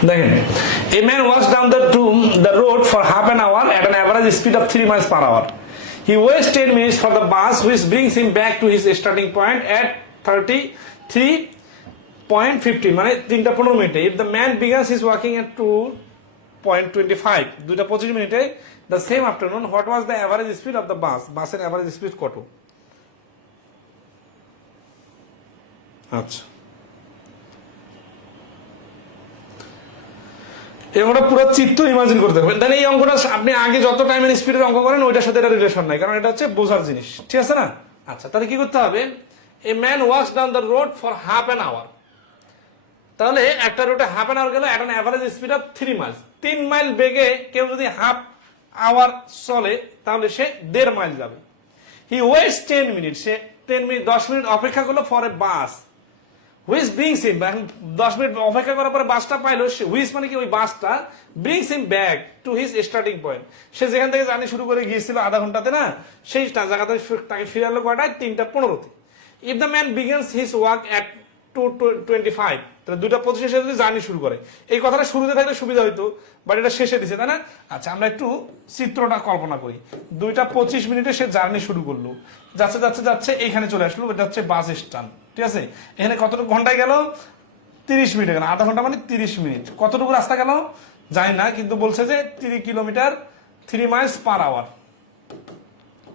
দেখেন। A man walks down the road for half an hour at an average speed of 3 miles per hour. He waits 10 minutes for the bus which brings him back to his starting point at 33.15, মানে 3:15 মিনিটে। If the man begins his walking at 2.25, 2:25 মিনিটে, the same afternoon, what was the average speed of the bus? বাসের average speed কত? আচ্ছা, এই অঙ্কটা পুরো চিত্র ইমাজিন করতে হবে। তাহলে এই অঙ্কটা আপনি আগে যত টাইমের স্পিডের অঙ্ক করেন ওইটার সাথে এটা রিলেশন নাই, কারণ এটা হচ্ছে বোঝার জিনিস, ঠিক আছে না। আচ্ছা, তাহলে কি করতে হবে, a man walks down the road for half an hour, তাহলে একটা রুটে হাফ অ্যান আওয়ার গেল at an average speed of 3 miles. 3 mile বেগে কেউ যদি হাফ আওয়ার চলে তাহলে সে 1.5 মাইল যাবে। হি ওয়েটস 10 মিনিট, সে 10 মিনিট অপেক্ষা করলো for a bus which brings him, 10 minute অপেক্ষা করার পরে বাসটা পাইলো, হুইচ মানে কি ওই বাসটা brings him back to his starting point, সে যেখান থেকে জার্নি শুরু করে গিয়েছিল আধা ঘন্টাতে না, সেই জায়গাতে তাকে ফিরে আলো কয়টায় 3:15-তে। If the man begins his work at 2:25, তাহলে 2:25 সে যদি জার্নি শুরু করে, এই কথাটা শুরুতে থাকলে সুবিধা হইতো, বাট এটা শেষে দিছে তাই না। আচ্ছা আমরা একটু চিত্রটা কল্পনা করি। 2:25 সে জার্নি শুরু করলো, যাচ্ছে যাচ্ছে যাচ্ছে এইখানে চলে আসলো, এটা হচ্ছে বাস স্ট্যান্ড, ঠিক আছে। এখানে কতটুকু ঘন্টায় গেল, 30 মিনিট গেল, আধা ঘন্টা মানে 30 মিনিট। কতটুকু রাস্তা গেল জানি না, কিন্তু বলছে যে 3 kilometre, 3 miles per hour,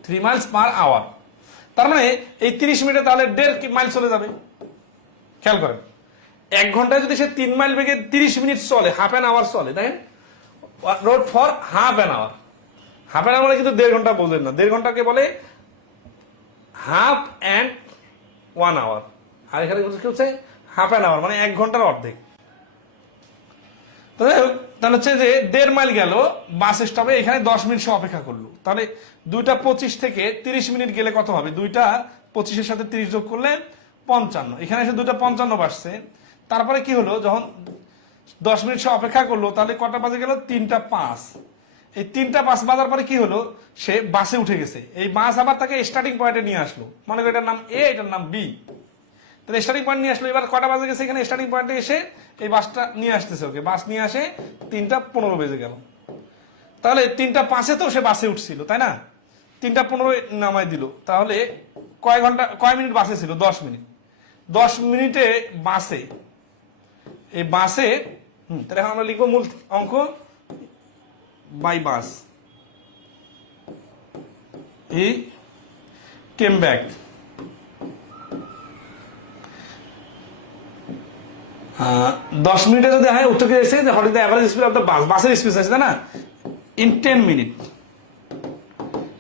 3 miles per hour. তার মানে এই 30 মিনিটে তাহলে 1.5 মাইল চলে যাবে। খেয়াল করেন, 1 ঘন্টায় যদি সে 3 মাইল বেগে 30 মিনিট চলে, হাফ অ্যান আওয়ার চলে, দেখেন rode for half an hour. Half an hour কিন্তু 1.5 ঘন্টা বলবেন না, 1.5 ঘন্টাকে বলে হাফ অ্যান্ড 1 আওয়ার, আর এখানে কি হচ্ছে হাফ অ্যান আওয়ার, মানে 1 ঘন্টার অর্ধেক। তাহলে হচ্ছে যে 1.5 মাইল গেল বাস স্টপে, এখানে 10 মিনিট সে অপেক্ষা করলো, তাহলে 2:25 থেকে 30 মিনিট গেলে কত হবে, 2:25 সাথে 30 যোগ করলে 55, এখানে এসে 2:55 বাজছে। তারপরে কি হলো, যখন 10 মিনিট সে অপেক্ষা করলো, তাহলে কটা বাজে গেল, 3:05। এই 3:05 বাজার পরে কি হলো, সে বাসে উঠে গেছে, এই বাস আবার তাকে স্টার্টিং পয়েন্টে নিয়ে আসলো, মনে করি এটার নাম এ, এটার নাম বি, তাহলে স্টার্টিং পয়েন্ট নিয়ে আসলো। এবার কটা বাজে গেছে, এখানে স্টার্টিং পয়েন্টে এসে এই বাসটা নিয়ে আসতেছে, ওকে বাস নিয়ে আসে 3:15 বেজে গেল। তাহলে 3:05 তো সে বাসে উঠছিল তাই না, 3:15 নামাই দিল, তাহলে কয় মিনিট বাসে ছিল, 10 মিনিট। 10 মিনিটে বাসে, এই বাসে তাহলে এখন আমরা লিখবো মূল অঙ্ক by bus, he came back. 10 মিনিটে যদি হয় উত্তর কি এসে what is the average speed of the bus, বাসের স্পিড আছে তাই না, ইন 10 মিনিট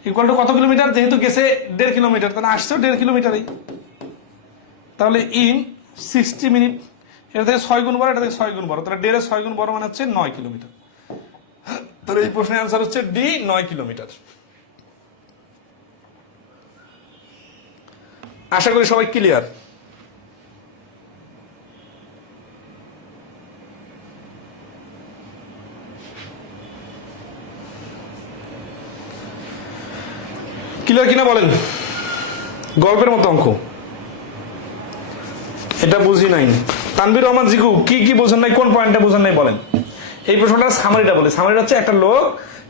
ইকুয়াল টু কত কিলোমিটার, যেহেতু গেছে 1.5 কিলোমিটার, তাহলে আসছেও 1.5 কিলোমিটারই, তাহলে ইন 60 মিনিট, এটা থেকে 6 গুণ বড়, এটা থেকে 6 গুণ বড়, তাহলে 1.5 6 গুণ বড় মানে হচ্ছে 9 কিলোমিটার। তাহলে এই প্রশ্নের অ্যান্সার হচ্ছে ডি, 9 কিলোমিটার। আশা করি সবাই ক্লিয়ার। ক্লিয়ার কিনা বলেন, গল্পের মতো অঙ্ক, এটা বুঝি নাই। তানভীর রহমান জিকু, কি কি বোঝেন নাই, কোন পয়েন্টটা বোঝেন নাই বলেন। এই প্রশ্নটা সামারিটা বলে, সামারিটা হচ্ছে একটা লোক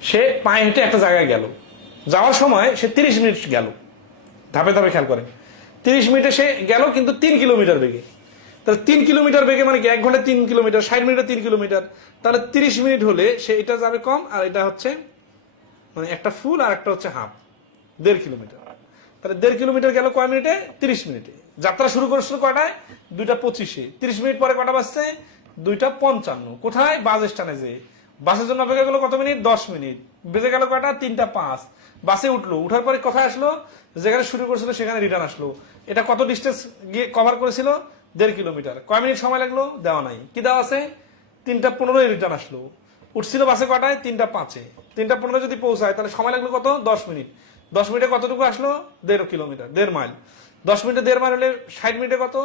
সে পায়ে হেঁটে একটা জায়গায় গেল, যাওয়ার সময় সে 30 মিনিট গেল, ধাপে ধাপে খেয়াল করে, 30 মিনিটে সে গেল কিন্তু 3 কিলোমিটার বেগে, তাহলে 3 কিলোমিটার বেগে মানে কি 1 ঘন্টায় 3 কিলোমিটার, 60 মিনিটে 3 কিলোমিটার, তাহলে 30 মিনিট হলে সে এটা যাবে কম, আর এটা হচ্ছে মানে একটা ফুল আর একটা হচ্ছে হাফ, 1.5 কিলোমিটার। তাহলে 1.5 কিলোমিটার গেল কয় মিনিটে, 30 মিনিটে। যাত্রা শুরু করেছিল কয়টায়, 2:25, 30 মিনিট পরে কটা বাজছে, 2:55। কোথায়, বাস স্ট্যান্ডে যে বাসের জন্য অপেক্ষা গেল কত মিনিট, 10 মিনিট, বেজে গেল কয়টা, 3:05। বাসে উঠলো, উঠার পরে কোথায় আসলো, যেখানে শুরু করেছিল সেখানে রিটার্ন আসলো। এটা কত ডিস্টেন্স গিয়ে কভার করেছিল, 1.5 কিলোমিটার। কয় মিনিট সময় লাগলো, দেওয়া নাই, কি দেওয়া আছে, 3:15 রিটার্ন আসলো। উঠছিল বাসে কটায়, 3:05। 3:15 যদি পৌঁছায় তাহলে সময় লাগলো কত, 10 মিনিট। 10 মিনিটে কতটুকু আসলো, 1.5 কিলোমিটার, 1.5 মাইল। 10 মিনিটে 1.5 মাইল হলে 60 মিনিটে কত,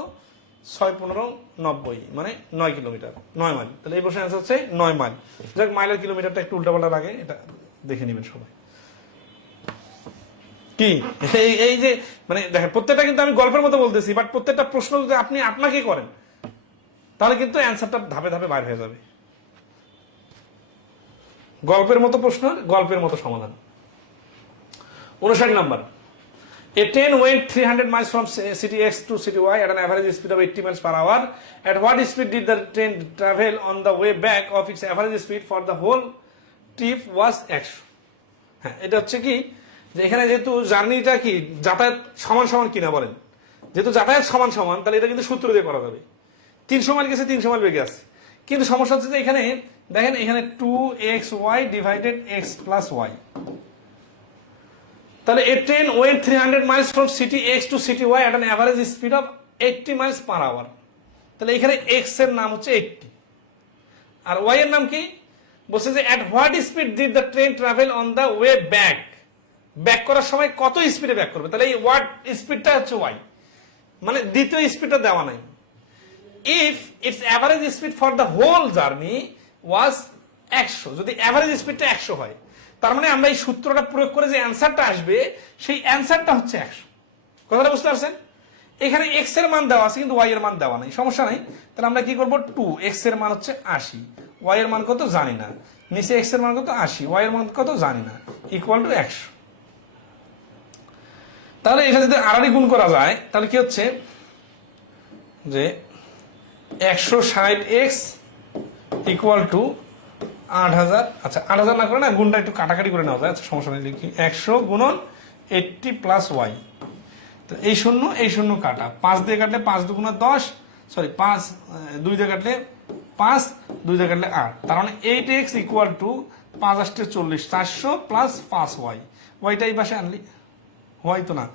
6 15 90, মানে 9 কিলোমিটার, 9 মাইল। তাহলে এই প্রশ্নের অ্যান্সার হচ্ছে 9 মাইল। যাক, মাইলের কিলোমিটারটা একটু উল্টাপাল্টা লাগে, এটা দেখে নেবেন সবাই। কি এই যে মানে দেখেন, প্রত্যেকটা কিন্তু আমি গল্পের মতো বলতেছি, বাট প্রত্যেকটা প্রশ্ন যদি আপনি আপনাকে করেন তাহলে কিন্তু অ্যান্সারটা ধাপে ধাপে বাইর হয়ে যাবে। গল্পের মতো প্রশ্ন, গল্পের মতো সমাধান। 59 number, a train went 300 miles from city X to city Y at an average speed of 80 miles per hour. At what speed did the train travel on the way back of its average speed for the whole trip was X? হ্যাঁ, এটা হচ্ছে কি যে এখানে যেহেতু জার্নিটা কি যাতায়াত সমান সমান কিনা বলেন, যেহেতু যাতায়াত সমান সমান, তাহলে এটা কিন্তু সূত্র দিয়ে করা যাবে। 300 মাইল গেছে, 300 মাইল বেগে আছে, কিন্তু সমস্যা হচ্ছে যে এখানে দেখেন, এখানে 2xy divided x plus y, তাহলে a train went 300 miles from city X to city Y at an average speed of 80 miles per hour. তাহলে এখানে এক্স এর নাম হচ্ছে 80, আর ওয়াই এর নাম কি বলছে যে at what speed did the train travel on the way back, back করার সময় কত স্পিডে ব্যাক করবে, তাহলে এই হোয়াট স্পিডটা হচ্ছে ওয়াই, মানে দ্বিতীয় স্পিডটা দেওয়া নাই। If it's average speed for the whole journey was 100, যদি অ্যাভারেজ স্পিডটা 100 হয়, তার মানে আমরা এই সূত্রটা প্রয়োগ করে যে অ্যান্সারটা আসবে সেই অ্যান্সারটা হচ্ছে 100। কথাটা বুঝতে পারছেন? এখানে এক্স এর মান দেওয়া আছে কিন্তু ওয়াই এর মান দেওয়া নাই, সমস্যা নাই। তাহলে আমরা কি করব, 2 এক্স এর মান হচ্ছে 80, ওয়াই এর মান কত জানি না, নিচে এক্স এর মান কত 80, ওয়াই এর মান কত জানি না, ইকুয়াল টু 100। তাহলে এটা যদি আড়াআড়ি গুণ করা যায় তাহলে কি হচ্ছে যে 160 এক্স ইকুয়াল টু 8000, আচ্ছা 8000 না করে না গুণটা একটু কাটাকাটি করে নেওয়া যায়, আচ্ছা সমস্যা নেই, লিখি 100 গুণন 80 প্লাস ওয়াই। তো এই শূন্য কাটা, 5 দিয়ে কাটলে 5 দুগুণা 10, সরি 5 2 দিয়ে কাটলে 5, 2 দিয়ে কাটলে 8, তার মানে 8x equal to 5 8 40, 400 plus 5 Y, ওয়াইটা এই পাশে আনলি, ওয়াই তো না,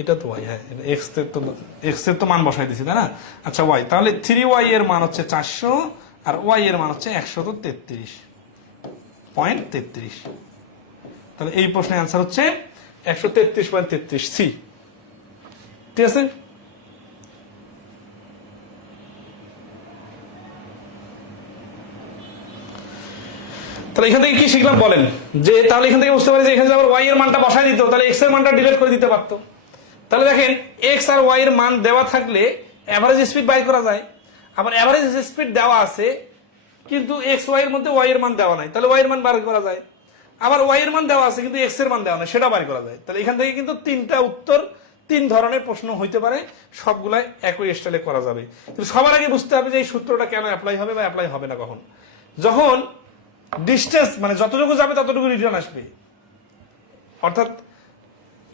এটা তো ওয়াই, হ্যাঁ এক্স এর তো মান বসাই দিছি তাই না, আচ্ছা ওয়াই, তাহলে 3y এর মান হচ্ছে 400 আর ওয়াই এর মান হচ্ছে 133.33, তাহলে এই প্রশ্নের অ্যান্সার হচ্ছে 133.33 সি। ঠিক আছে, তাহলে এখান থেকে কি শিখলাম বলেন, যে তাহলে এখান থেকে বুঝতে পারি যে এখানে আবার ওয়াই এর মানটা বসাই দিত, তাহলে এক্স এর মানটা ডিলিট করে দিতে পারতো। তাহলে দেখেন এক্স আর ওয়াই এর মান দেওয়া থাকলে এভারেজ স্পিড বাই করা যায়, আবার এভারেজ স্পিড দেওয়া আছে কিন্তু এক্স ওয়াই এর মধ্যে ওয়াই এর মান দেওয়া নাই, তাহলে ওয়াই এর মান বার করা যায়, আবার ওয়াই এর মান দেওয়া আছে কিন্তু এক্স এর মান দেওয়া নাই, সেটা বার করা যায়। তাহলে এখান থেকে কিন্তু 3টা উত্তর 3 ধরনের প্রশ্ন হইতে পারে, সবগুলাই একই স্টাইলে করা যাবে। কিন্তু সবার আগে বুঝতে হবে যে এই সূত্রটা কেন অ্যাপ্লাই হবে বা অ্যাপ্লাই হবে না কখন, যখন ডিস্টেন্স মানে যতটুকু যাবে ততটুকু রিটার্ন আসবে, অর্থাৎ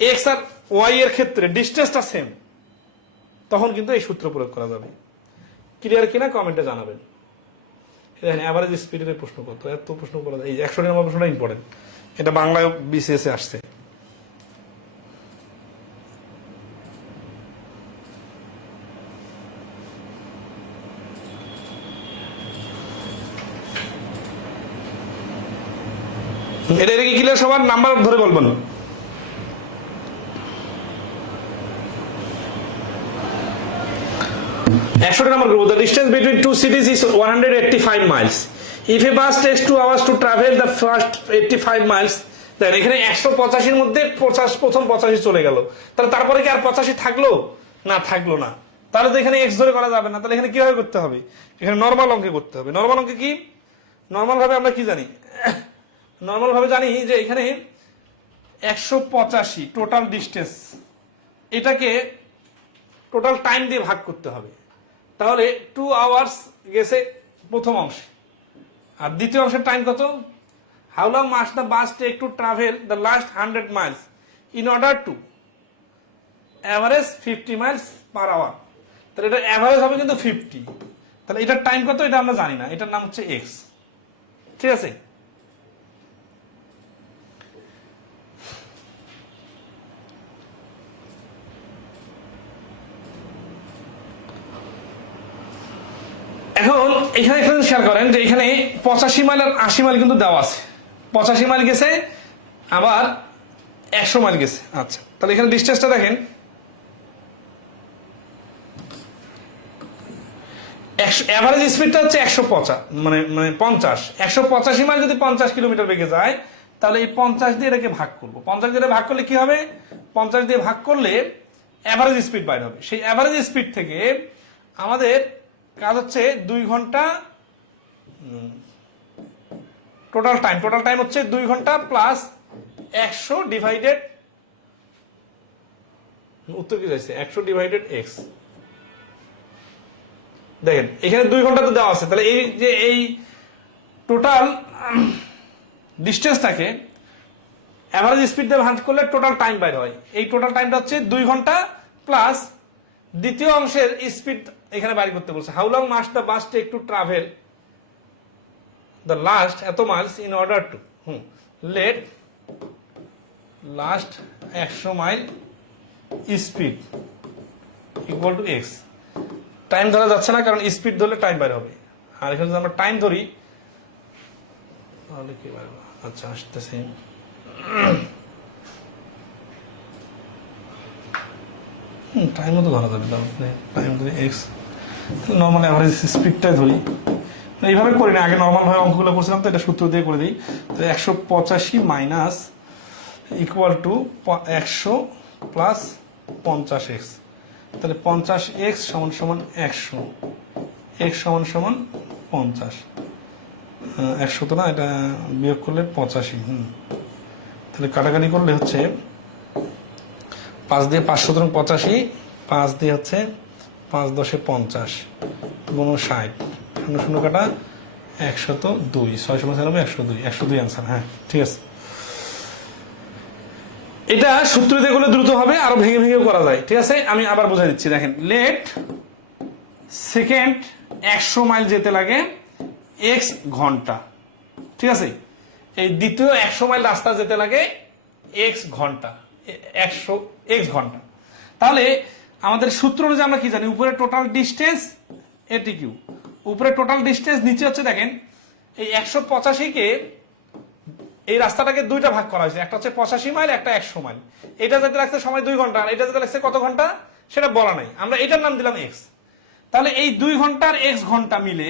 এক্স আর ওয়াই এর ক্ষেত্রে ডিস্টেন্সটা সেম, তখন কিন্তু এই সূত্র প্রয়োগ করা যাবে। ক্লিয়ার কিনা কমেন্টে জানাবেন। দেখেন এভারেজ স্পিডের প্রশ্ন কত, এত প্রশ্ন করা যায়, এই 100 নম্বর প্রশ্নটা ইম্পর্টেন্ট, এটা বাংলায় বিসিএস এ আসছে। এটা কি ক্লিয়ার সবার? নাম্বার ধরে বলবেন। number group, the distance between two cities is 185 miles. If a bus takes 2 hours to travel the first 85 miles, then এখানে 185 এর মধ্যে 50 প্রথম 85 চলে গেল, তাহলে তারপরে কি আর 85 থাকলো না? থাকলো না, তাহলে তো এখানে x ধরে করা যাবে না, তাহলে এখানে কিভাবে করতে হবে? এখানে নরমাল অঙ্কে করতে হবে। নরমাল অঙ্কে কি, নরমাল ভাবে আমরা কি জানি, নরমাল ভাবে জানি যে এখানে 185 টোটাল ডিস্টেন্স, এটাকে টোটাল টাইম দিয়ে ভাগ করতে হবে, তাহলে 2 আওয়ার্স গেছে প্রথম অংশে, আর দ্বিতীয় অংশের টাইম কত? How long must the bus take to travel the last 100 miles in order to average 50 miles per hour, তাহলে এটা অ্যাভারেজ হবে কিন্তু 50, তাহলে এটার টাইম কত এটা আমরা জানি না, এটার নাম হচ্ছে এক্স। ঠিক আছে, এখন এখানে এখানে শেয়ার করেন যে এখানে 85 মাইল আর 80 মাইল কিন্তু দেওয়া আছে, 85 মাইল গেছে আবার 100 মাইল গেছে। আচ্ছা, তাহলে এখানে ডিস্টেন্সটা দেখেন, এভারেজ স্পিডটা হচ্ছে 150, মানে 50, 185 মাইল যদি 50 কিলোমিটার বেগে যায়, তাহলে এই 50 দিয়ে এটাকে ভাগ করবো, 50 দিয়ে ভাগ করলে কি হবে? 50 দিয়ে ভাগ করলে এভারেজ স্পিড বাইর হবে, সেই এভারেজ স্পিড থেকে আমাদের কাজ হচ্ছে 2 ঘন্টা, টোটাল টাইম হচ্ছে 2 ঘন্টা প্লাস 100 ডিভাইডেড, উত্তর কি যাচ্ছে 100 ডিভাইডেড এক্স। দেখেন এখানে 2 ঘন্টা তো দেওয়া আছে, তাহলে এই যে এই টোটাল ডিস্টেন্সটাকে এভারেজ স্পিড দিয়ে ভাগ করলে টোটাল টাইম বাইর হয়, এই টোটাল টাইমটা হচ্ছে 2 ঘন্টা প্লাস দ্বিতীয় অংশের স্পিড এখানে বাইর করতে বলছে, how long must the bus take to travel the last এত miles in order to let last 100 mile speed equal to X. Time ধরা যাচ্ছে না, কারণ স্পিড ধরলে টাইম বাইর হবে। আর এখানে যদি আমরা টাইম ধরি তাহলে কি বাইর হবে? আচ্ছা, আসতেছে। টাইমও তো ধরা যাবে, টাইম ধরি এক্স, নর্মাল অ্যাভারেজ স্পিডটাই ধরি। এইভাবে করি না, আগে নর্মাল ভাবে অঙ্কগুলো করছিলাম তো, এটা সূত্র দিয়ে করে দিই। তো 185 minus equal to 100 plus 50x। তাহলে 50x সমান সমান 100, x সমান সমান 50, 100 তো না, এটা বিয়োগ করলে 85। তাহলে কাটাকাটি করলে হচ্ছে 5 দিয়ে 5 সুতরাং 85, 5 দিয়ে হচ্ছে 5 10 50 গুণ 60, 0 0 কাটা 102, 6 সমান 102, 102 অ্যান্সার। হ্যাঁ, ঠিক আছে। এটা সূত্র দিয়ে করলে দ্রুত হবে, আরো ভেঙে ভেঙেও করা যায়। ঠিক আছে, আমি আবার বোঝাই দিচ্ছি। দেখেন, লেট সেকেন্ড 100 মাইল যেতে লাগে x ঘন্টা। ঠিক আছে, এই দ্বিতীয় 100 মাইল রাস্তা যেতে লাগে x ঘন্টা, 100 x ঘন্টা। তাহলে আমাদের সূত্র অনুযায়ী আমরা কি জানি? উপরে টোটাল ডিস্টেন্স এটি কিউ, উপরে টোটাল ডিস্টেন্স, নিচে হচ্ছে দেখেন এই 185 কে, এই রাস্তাটাকে দুইটা ভাগ করা হয়েছে, একটা হচ্ছে 85 মাইল, একটা 100 মাইল। এটা যেতে লাগছে সময় 2 ঘন্টা, আর এটা যেতে লাগছে কত ঘন্টা সেটা বলা নাই, আমরা এটার নাম দিলাম এক্স। তাহলে এই 2 ঘন্টার এক্স ঘন্টা মিলে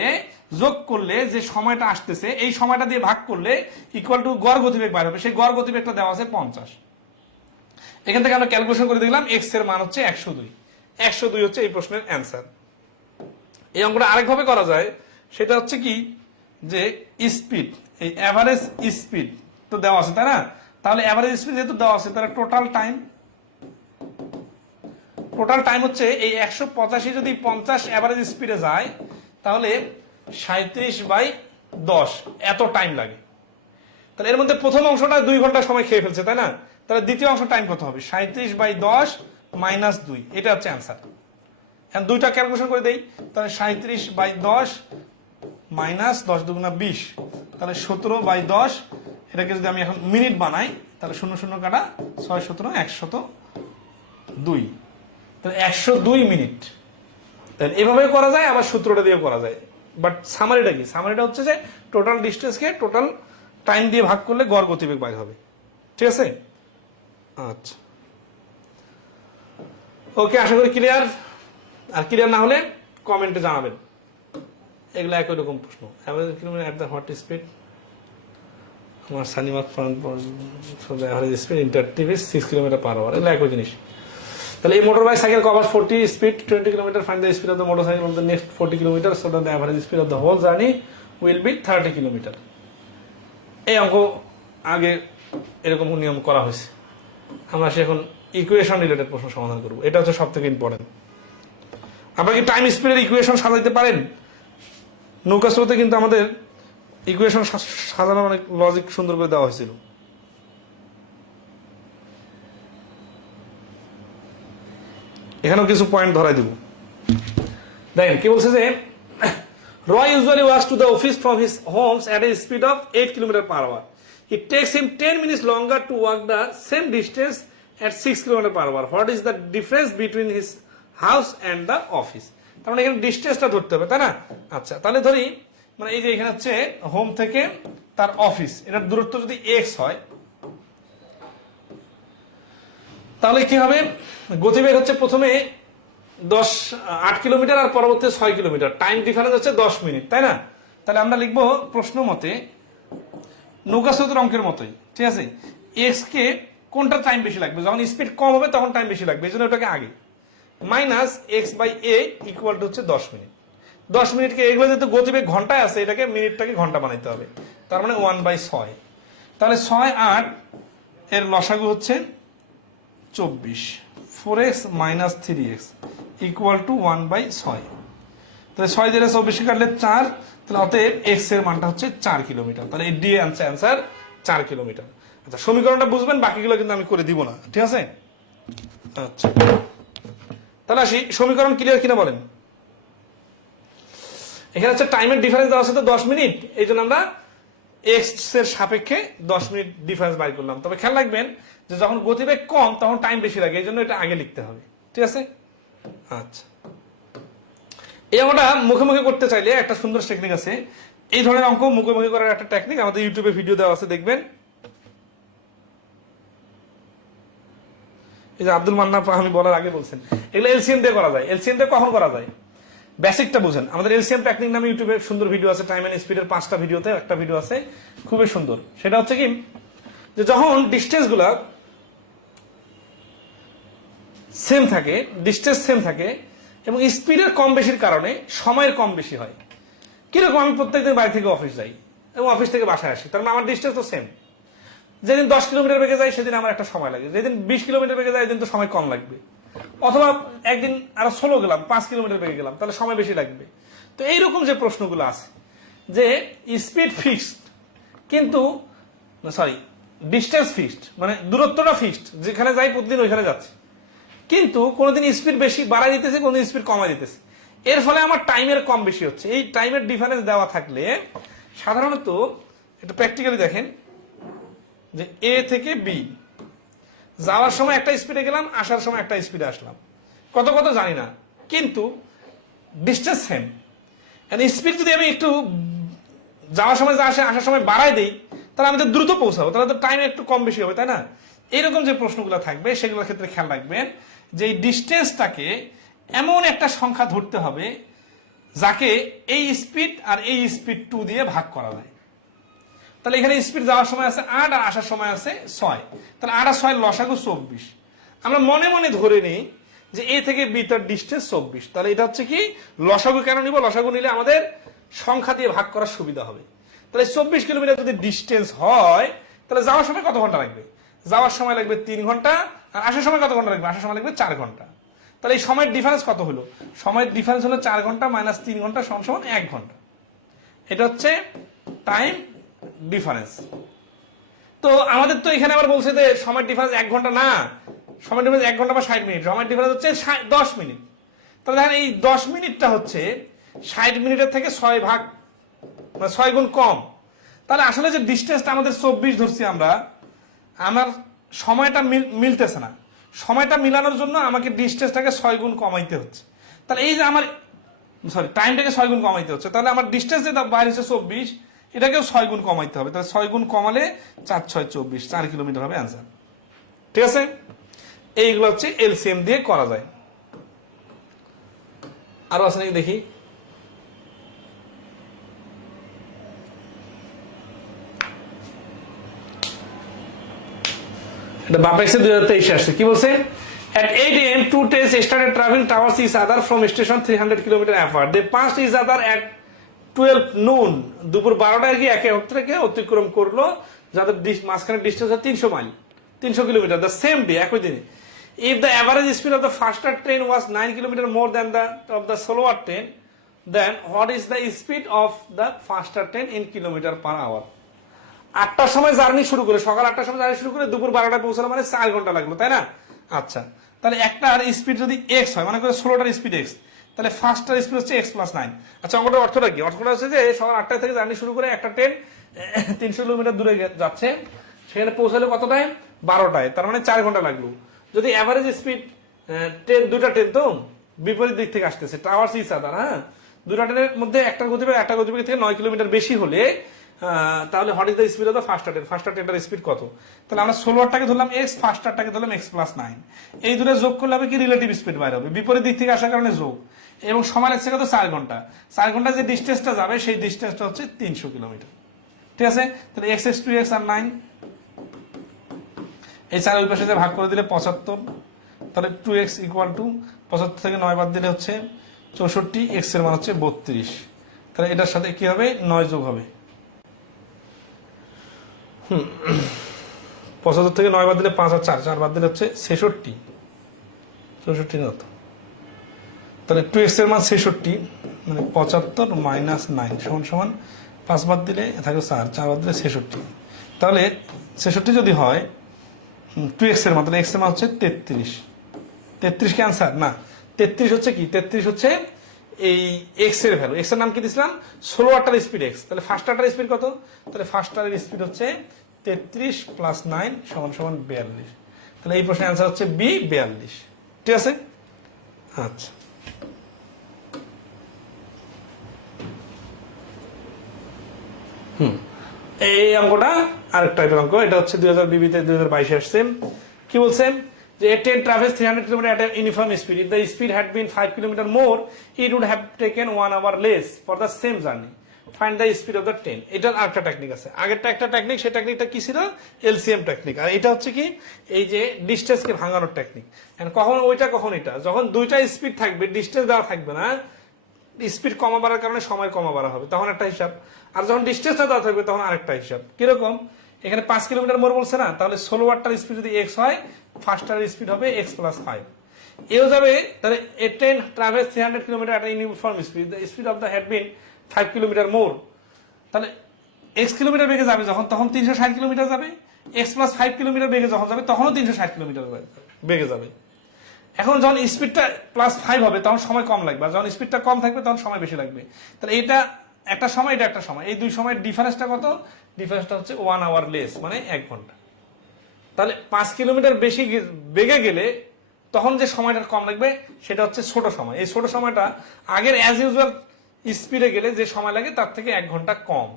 যোগ করলে যে সময়টা আসতেছে, এই সময়টা দিয়ে ভাগ করলে ইকুয়াল টু গড় গতিবেগ বাইর হবে। সেই গড় গতিবেগটা দেওয়া আছে 50। এখান থেকে আমরা ক্যালকুলেশন করে দেখলাম এক্স এর মান হচ্ছে 102। 102 হচ্ছে এই প্রশ্নের অ্যান্সার। এই অঙ্কটা আরেকভাবে করা যায়, সেটা হচ্ছে কি, যে স্পিড, এই অ্যাভারেজ স্পিড তো দেওয়া আছে, তাই না? তাহলে অ্যাভারেজ স্পিড যেহেতু দেওয়া আছে, তাহলে টোটাল টাইম হচ্ছে এই 185 যদি 50 অ্যাভারেজ স্পিডে যায়, তাহলে 37/10 এত টাইম লাগে। তাহলে এর মধ্যে প্রথম অংশটা 2 ঘন্টা সময় খেয়ে ফেলছে, তাই না? তাহলে দ্বিতীয় অংশ টাইম কত হবে? 37/10 মাইনাস 2, এটা হচ্ছে অ্যান্সার। এখন দুইটা ক্যালকুলেশন করে দেই, তাহলে 37/10 মাইনাস 10 দুগুণা 20, তাহলে 17/10। এটাকে যদি আমি এখন মিনিট বানাই, তাহলে 0 0 কাটা 6 17 102, তাহলে 102 মিনিট। তাহলে এভাবে করা যায়, আবার সূত্রটা দিয়ে করা যায়। বাট সামারিটা কি? সামারিটা হচ্ছে যে টোটাল ডিস্টেন্সকে টোটাল টাইম দিয়ে ভাগ করলে গড় গতিবেগ বাইর হবে। ঠিক আছে, আচ্ছা, ওকে, আশা করি ক্লিয়ার। আর ক্লিয়ার না হলে কমেন্টে জানাবেন। এগুলো একই রকম প্রশ্ন। Average kilometre at the hot speed, আমার সানিমাত অ্যাভারেজ স্পিড ইন্টারটিভ 6 কিলোমিটার/আওয়ার, এগুলো একই জিনিস। তাহলে এই motorcycle cover 40 speed 20 kilometre, find the speed of the motorcycle of the next 40 kilometre, so that the average speed of the whole journey will be 30 kilometre. এই অঙ্ক আগে এরকম নিয়ম করা হয়েছে। আমরা এখন ইকুয়েশন রিলেটেড প্রশ্ন সমাধান করব, এটা হচ্ছে সব থেকে ইম্পর্টেন্ট। আপনারা কি টাইম স্পিডের ইকুয়েশন সাজাইতে পারেন? নৌকা স্রোতে কিন্তু আমাদের ইকুয়েশন সাজানোর অনেক লজিক সুন্দর করে দেওয়া হয়েছিল। এখানেও কিছু পয়েন্ট ধরাই দিব। দেখেন কি বলছে, যে Roy usually walks to the office from his homes at a speed of 8 km/h. It takes him 10 minutes longer to walk the same distance at 6 km/h. What is the difference between his house and the office? তার মানে এখানে ডিস্টেন্সটা ধরতে হবে, তাই না? আচ্ছা, তাহলে ধরি মানে এই যে এখানে হচ্ছে হোম থেকে তার অফিস, এটার দূরত্ব যদি x হয়, তাহলে কি হবে? গতিবেগ হচ্ছে প্রথমে 8 কিলোমিটার আর পরবর্তী 6 কিলোমিটার, টাইম ডিফারেন্স হচ্ছে 10 মিনিট, তাই না? তাহলে আমরা লিখবো প্রশ্ন মতে নৌকা স্রোতের অঙ্কের মতোই, ঠিক আছে? এক্স কে কোনটা টাইম বেশি লাগবে? যখন স্পিড কম হবে তখন টাইম বেশি লাগবে, এই জন্য ওটাকে আগে, মাইনাস x/a ইকুয়াল টু হচ্ছে 10 মিনিট। 10 মিনিটকে, এগুলো যেহেতু গতিবেগ ঘন্টায় আছে, এটাকে মিনিটটাকে ঘন্টা বানাইতে হবে, তার মানে 1/6। তাহলে 6 8 এর লসাগু হচ্ছে 24, 4x minus 3x equal to 1/6। তাহলে 6 দিয়ে 24 কাটলে 4, তাহলে অতএব x এর মানটা হচ্ছে 4 কিলোমিটার। তাহলে এই ডি অ্যান্সার 4 কিলোমিটার। আচ্ছা, সমীকরণটা বুঝবেন, বাকিগুলো কিন্তু আমি করে দিব না, ঠিক আছে? আচ্ছা, তাহলে আসি, সমীকরণ ক্লিয়ার কিনা বলেন? এখানে হচ্ছে টাইমের ডিফারেন্স দেওয়া আছে তো 10 মিনিট, এই জন্য আমরা এক্স এর সাপেক্ষে 10 মিনিট ডিফারেন্স বাই করলাম। তবে খেয়াল রাখবেন যে যখন গতিবেগ কম তখন টাইম বেশি লাগে, এই জন্য এটা আগে লিখতে হবে, ঠিক আছে? আচ্ছা, এই অঙ্কটা মুখে মুখে করতে চাইলে একটা সুন্দর টেকনিক আছে। এই ধরনের অঙ্ক মুখে মুখে করার একটা টেকনিক আমাদের ইউটিউবে ভিডিও দেওয়া আছে, দেখবেন। এই যে আব্দুল মান্নান ফাহমি বলার আগে বলছেন, এগুলো এলসিএম দিয়ে করা যায়। এলসিএম দিয়ে কখন করা যায়, বেসিকটা বুঝেন। আমাদের এলসিএম টেকনিক নামে ইউটিউবে সুন্দর ভিডিও আছে, টাইম এন্ড স্পিডের 5টা ভিডিওতে একটা ভিডিও আছে খুবই সুন্দর। সেটা হচ্ছে কি, যে যখন ডিস্টেন্স গুলা সেম থাকে, ডিস্টেন্স সেম থাকে এবং স্পিডের কম বেশির কারণে সময়ের কম বেশি হয়। কিরকম, আমি প্রত্যেকদিন বাড়ি থেকে অফিস যাই এবং অফিস থেকে বাসায় আসি, তার মানে আমার ডিস্টেন্স তো সেম। যেদিন 10 কিলোমিটার বেগে যাই সেদিন আমার একটা সময় লাগে, যেদিন 20 কিলোমিটার বেগে যাই সেদিন তো সময় কম লাগবে। অথবা একদিন আরো স্লো গেলাম, 5 কিলোমিটার বেগে গেলাম, তাহলে সময় বেশি লাগবে। তো এইরকম যে প্রশ্নগুলো আছে, যে স্পিড ফিক্সড কিন্তু সরি ডিস্টেন্স ফিক্সড, মানে দূরত্বটা ফিক্সড, যেখানে যাই প্রতিদিন ওইখানে যাচ্ছে, কিন্তু কোনোদিন স্পিড বেশি বাড়াই দিতেছে, কোনোদিন স্পিড কমাই দিতেছে। এর ফলে আমার টাইমের কম বেশি হচ্ছে। এই টাইমের ডিফারেন্স দেওয়া থাকলে সাধারণত এটা প্র্যাকটিক্যালি দেখেন, যে এ থেকে বি যাওয়ার সময় একটা স্পিডে গেলাম, আসার সময় একটা স্পিডে আসলাম, কত কত জানি না, কিন্তু ডিস্টেন্স সেম। স্পিড যদি আমি একটু যাওয়ার সময় যা আসে আসার সময় বাড়াই দিই, তাহলে আমি তো দ্রুত পৌঁছাবো, তাহলে তো টাইম একটু কম বেশি হবে, তাই না? এইরকম যে প্রশ্নগুলো থাকবে সেগুলোর ক্ষেত্রে খেয়াল রাখবেন যে এই ডিস্টেন্সটাকে এমন একটা সংখ্যা ধরতে হবে যাকে এই স্পিড আর এই স্পিড 2 দিয়ে ভাগ করা যায়। তাহলে এখানে স্পিড যাওয়ার সময় আছে 8 আর আসার সময় আছে 6, তাহলে 8 আর 6 লসাগু 24। আমরা মনে মনে ধরে নিই যে এ থেকে বি তার ডিস্টেন্স 24, তাহলে এটা হচ্ছে কি লসাগু কেন নিব, লসাগু নিলে আমাদের সংখ্যা দিয়ে ভাগ করার সুবিধা হবে। তাহলে 24 কিলোমিটার যদি ডিস্টেন্স হয়, তাহলে যাওয়ার সময় কত ঘন্টা লাগবে? যাওয়ার সময় লাগবে 3 ঘন্টা, আর আসার সময় কত ঘন্টা লাগবে? আসার সময় লাগবে 4 ঘন্টা। তাহলে এই সময়ের ডিফারেন্স কত হলো? সময়ের ডিফারেন্স হলো 4 ঘন্টা মাইনাস 3 ঘন্টা সমান 1 ঘন্টা। এটা হচ্ছে টাইম ডিফারেন্স। তো আমাদের তো এখানে আবার বলছে যে সময়ের ডিফারেন্স 1 ঘন্টা না, সময়ের ডিফারেন্স 1 ঘন্টা বা 60 মিনিট, সময়ের ডিফারেন্স হচ্ছে 10 মিনিট। তাহলে দেখেন এই 10 মিনিটটা হচ্ছে 60 মিনিটের থেকে 6 ভাগ, মানে 6 গুণ কম। তাহলে আসলে যে ডিস্টেন্সটা আমাদের 24 ধরছি আমরা, আমার সময়টা মিলতেছে না। সময়টা মিলানোর জন্য আমাকে ডিস্টেন্সটাকে 6 গুণ কমাইতে হচ্ছে। তাহলে এই যে আমার টাইমটাকে 6 গুণ কমাইতে হচ্ছে, তাহলে আমার ডিস্টেন্স যেটা বাইরে হচ্ছে 24, এটাকেও 6 গুণ কমাইতে হবে। তাহলে 6 গুণ কমালে 4 6 24, 4 কিলোমিটার হবে অ্যান্সার। ঠিক আছে, এইগুলো হচ্ছে এলসিএম দিয়ে করা যায়। আরো আছে নাকি দেখি। এটা বাপেক্সে 2023 আসছে, কি বলছে? At 8 a.m. two trains started traveling towards each other from station 300 kilometer apart. They passed each other at 12 noon. দুপুর 12টায় কি একে অপরকে অতিক্রম করলো, যাদের মাঝখানে distance 300 mile, 300 kilometre, the same day, একই দিনে। If the average speed of the faster train was 9 kilometer more than that of the slower train, then what is the speed of the faster train in kilometer per hour? 8টার সময় journey শুরু করে, সকাল 8টার সময় journey শুরু করে দুপুর 12টায় পৌঁছালো, মানে 4 ঘন্টা লাগলো, তাই না? আচ্ছা, তাহলে একটার স্পিড যদি এক্স হয়, মানে করে 16টার স্পিড এক্স, তাহলে ফার্স্টটার স্পিড হচ্ছে এক্স প্লাস 9। আচ্ছা, অঙ্কটার অর্থটা কি? অর্থটা হচ্ছে যে সকাল 8টা থেকে জার্নি শুরু করে একটা ট্রেন 300 কিলোমিটার দূরে যাচ্ছে, সেখানে পৌঁছালো কতটায়? 12টায়, তার মানে 4 ঘন্টা লাগলো। যদি অ্যাভারেজ স্পিড ট্রেন, দুটা ট্রেন তো বিপরীত দিক থেকে আসতেছে, টাওয়ার্স ইচ আদার, হ্যাঁ, দুটা ট্রেনের মধ্যে একটা গতিবেগ থেকে 9 কিলোমিটার বেশি হলে তাহলে what is the speed of the faster train? Faster ট্রেনটার স্পিড কত? তাহলে আমরা 16টাকে ধরলাম এক্স, ফার্স্টারটাকে ধরলাম এক্স প্লাস 9। এই দুটো যোগ করলে হবে কি রিলেটিভ স্পিড বাইরে হবে, বিপরীত দিক থেকে আসার কারণে যোগ, এবং সময় লাগছে কত? 4 ঘন্টা। 4 ঘন্টা যে ডিস্টেন্সটা যাবে সেই ডিস্টেন্সটা হচ্ছে 300 কিলোমিটার। ঠিক আছে, তাহলে এক্স এক্স 2 এক্স আর 9, এই 4 ওই পাশে যে ভাগ করে দিলে 75, তাহলে 2x ইকুয়াল টু 75 থেকে 9 বাদ দিলে হচ্ছে 64, এক্স এর মান হচ্ছে 32। তাহলে এটার সাথে কি হবে? 9 যোগ হবে। 75 থেকে 9 বাদ দিলে 5 আর 4 বাদ দিলে হচ্ছে 66, 64 মতো। তাহলে 2x এর মান 66, মানে 75 মাইনাস 9 সমান সমান 5 বাদ দিলে থাকে 4 বাদ দিলে 66। তাহলে 66 যদি হয় 2x এর মান, তাহলে x এর মান হচ্ছে 33। 33 কি আনসার? না, 33 হচ্ছে কি? 33 হচ্ছে এই x এর ভ্যালু। x এর নাম কি দিছিলাম? স্লোয়ারটার স্পিড x। তাহলে ফার্স্টারটার স্পিড কত? তাহলে ফার্স্টারের স্পিড হচ্ছে 33 প্লাস 9 সমান সমান 42। তাহলে এই প্রশ্নের অ্যান্সার হচ্ছে বি, 42। ঠিক আছে, আচ্ছা, এই অঙ্কটা আরেক টাইপের অঙ্ক, এটা হচ্ছে 2020 তে 2022 আসছে। কি বলছে যে a train travels 300 km at an uniform speed. If the speed had been 5 km more, it would have taken 1 hour less for the same journey. Find the speed of the train. এটার আরেকটা technique আছে। আগেরটা একটা technique, সেই টেকনিকটা কি ছিল? LCM technique. আর এটা হচ্ছে কি, এই যে ডিসটেন্সকে ভাঙানোর টেকনিক। কখন ওইটা কখন এটা, যখন দুইটা স্পিড থাকবে, ডিসটেন্স দেওয়া থাকবে না, স্পিড কমা বাড়ার কারণে সময় কমা বাড়া হবে, তখন একটা হিসাব। আর যখন ডিস্টেন্সটা দেওয়া থাকবে তখন আরেকটা হিসাব। কিরকম? এখানে 5 কিলোমিটার মোর বলছে না, তাহলে স্লোয়ারটার স্পিড যদি এক্স হয়, ফাস্টারের স্পিড হবে এক্স প্লাস 5। এও যাবে, তাহলে a train travels 300 kilometre at uniform speed, the speed of the had been 5 kilometre more. তাহলে এক্স কিলোমিটার বেগে যাবে যখন, তখন 360 কিলোমিটার যাবে। এক্স প্লাস 5 কিলোমিটার বেগে যখন যাবে, তখনও 360 কিলোমিটার বেগে যাবে। এখন যখন স্পিডটা +5 হবে তখন সময় কম লাগবে, আর যখন স্পিডটা কম থাকবে তখন সময় বেশি লাগবে। তাহলে এটা একটা সময়, এটা একটা সময়, এই দুই সময়ের ডিফারেন্সটা কত? ডিফারেন্সটা হচ্ছে 1 আওয়ার লেস, মানে 1 ঘন্টা। তাহলে 5 কিলোমিটার বেশি বেগে গেলে তখন যে সময়টা কম লাগবে সেটা হচ্ছে ছোট সময়। এই ছোট সময়টা আগের অ্যাজ ইউজুয়াল স্পিডে গেলে যে সময় লাগে তার থেকে 1 ঘন্টা কম।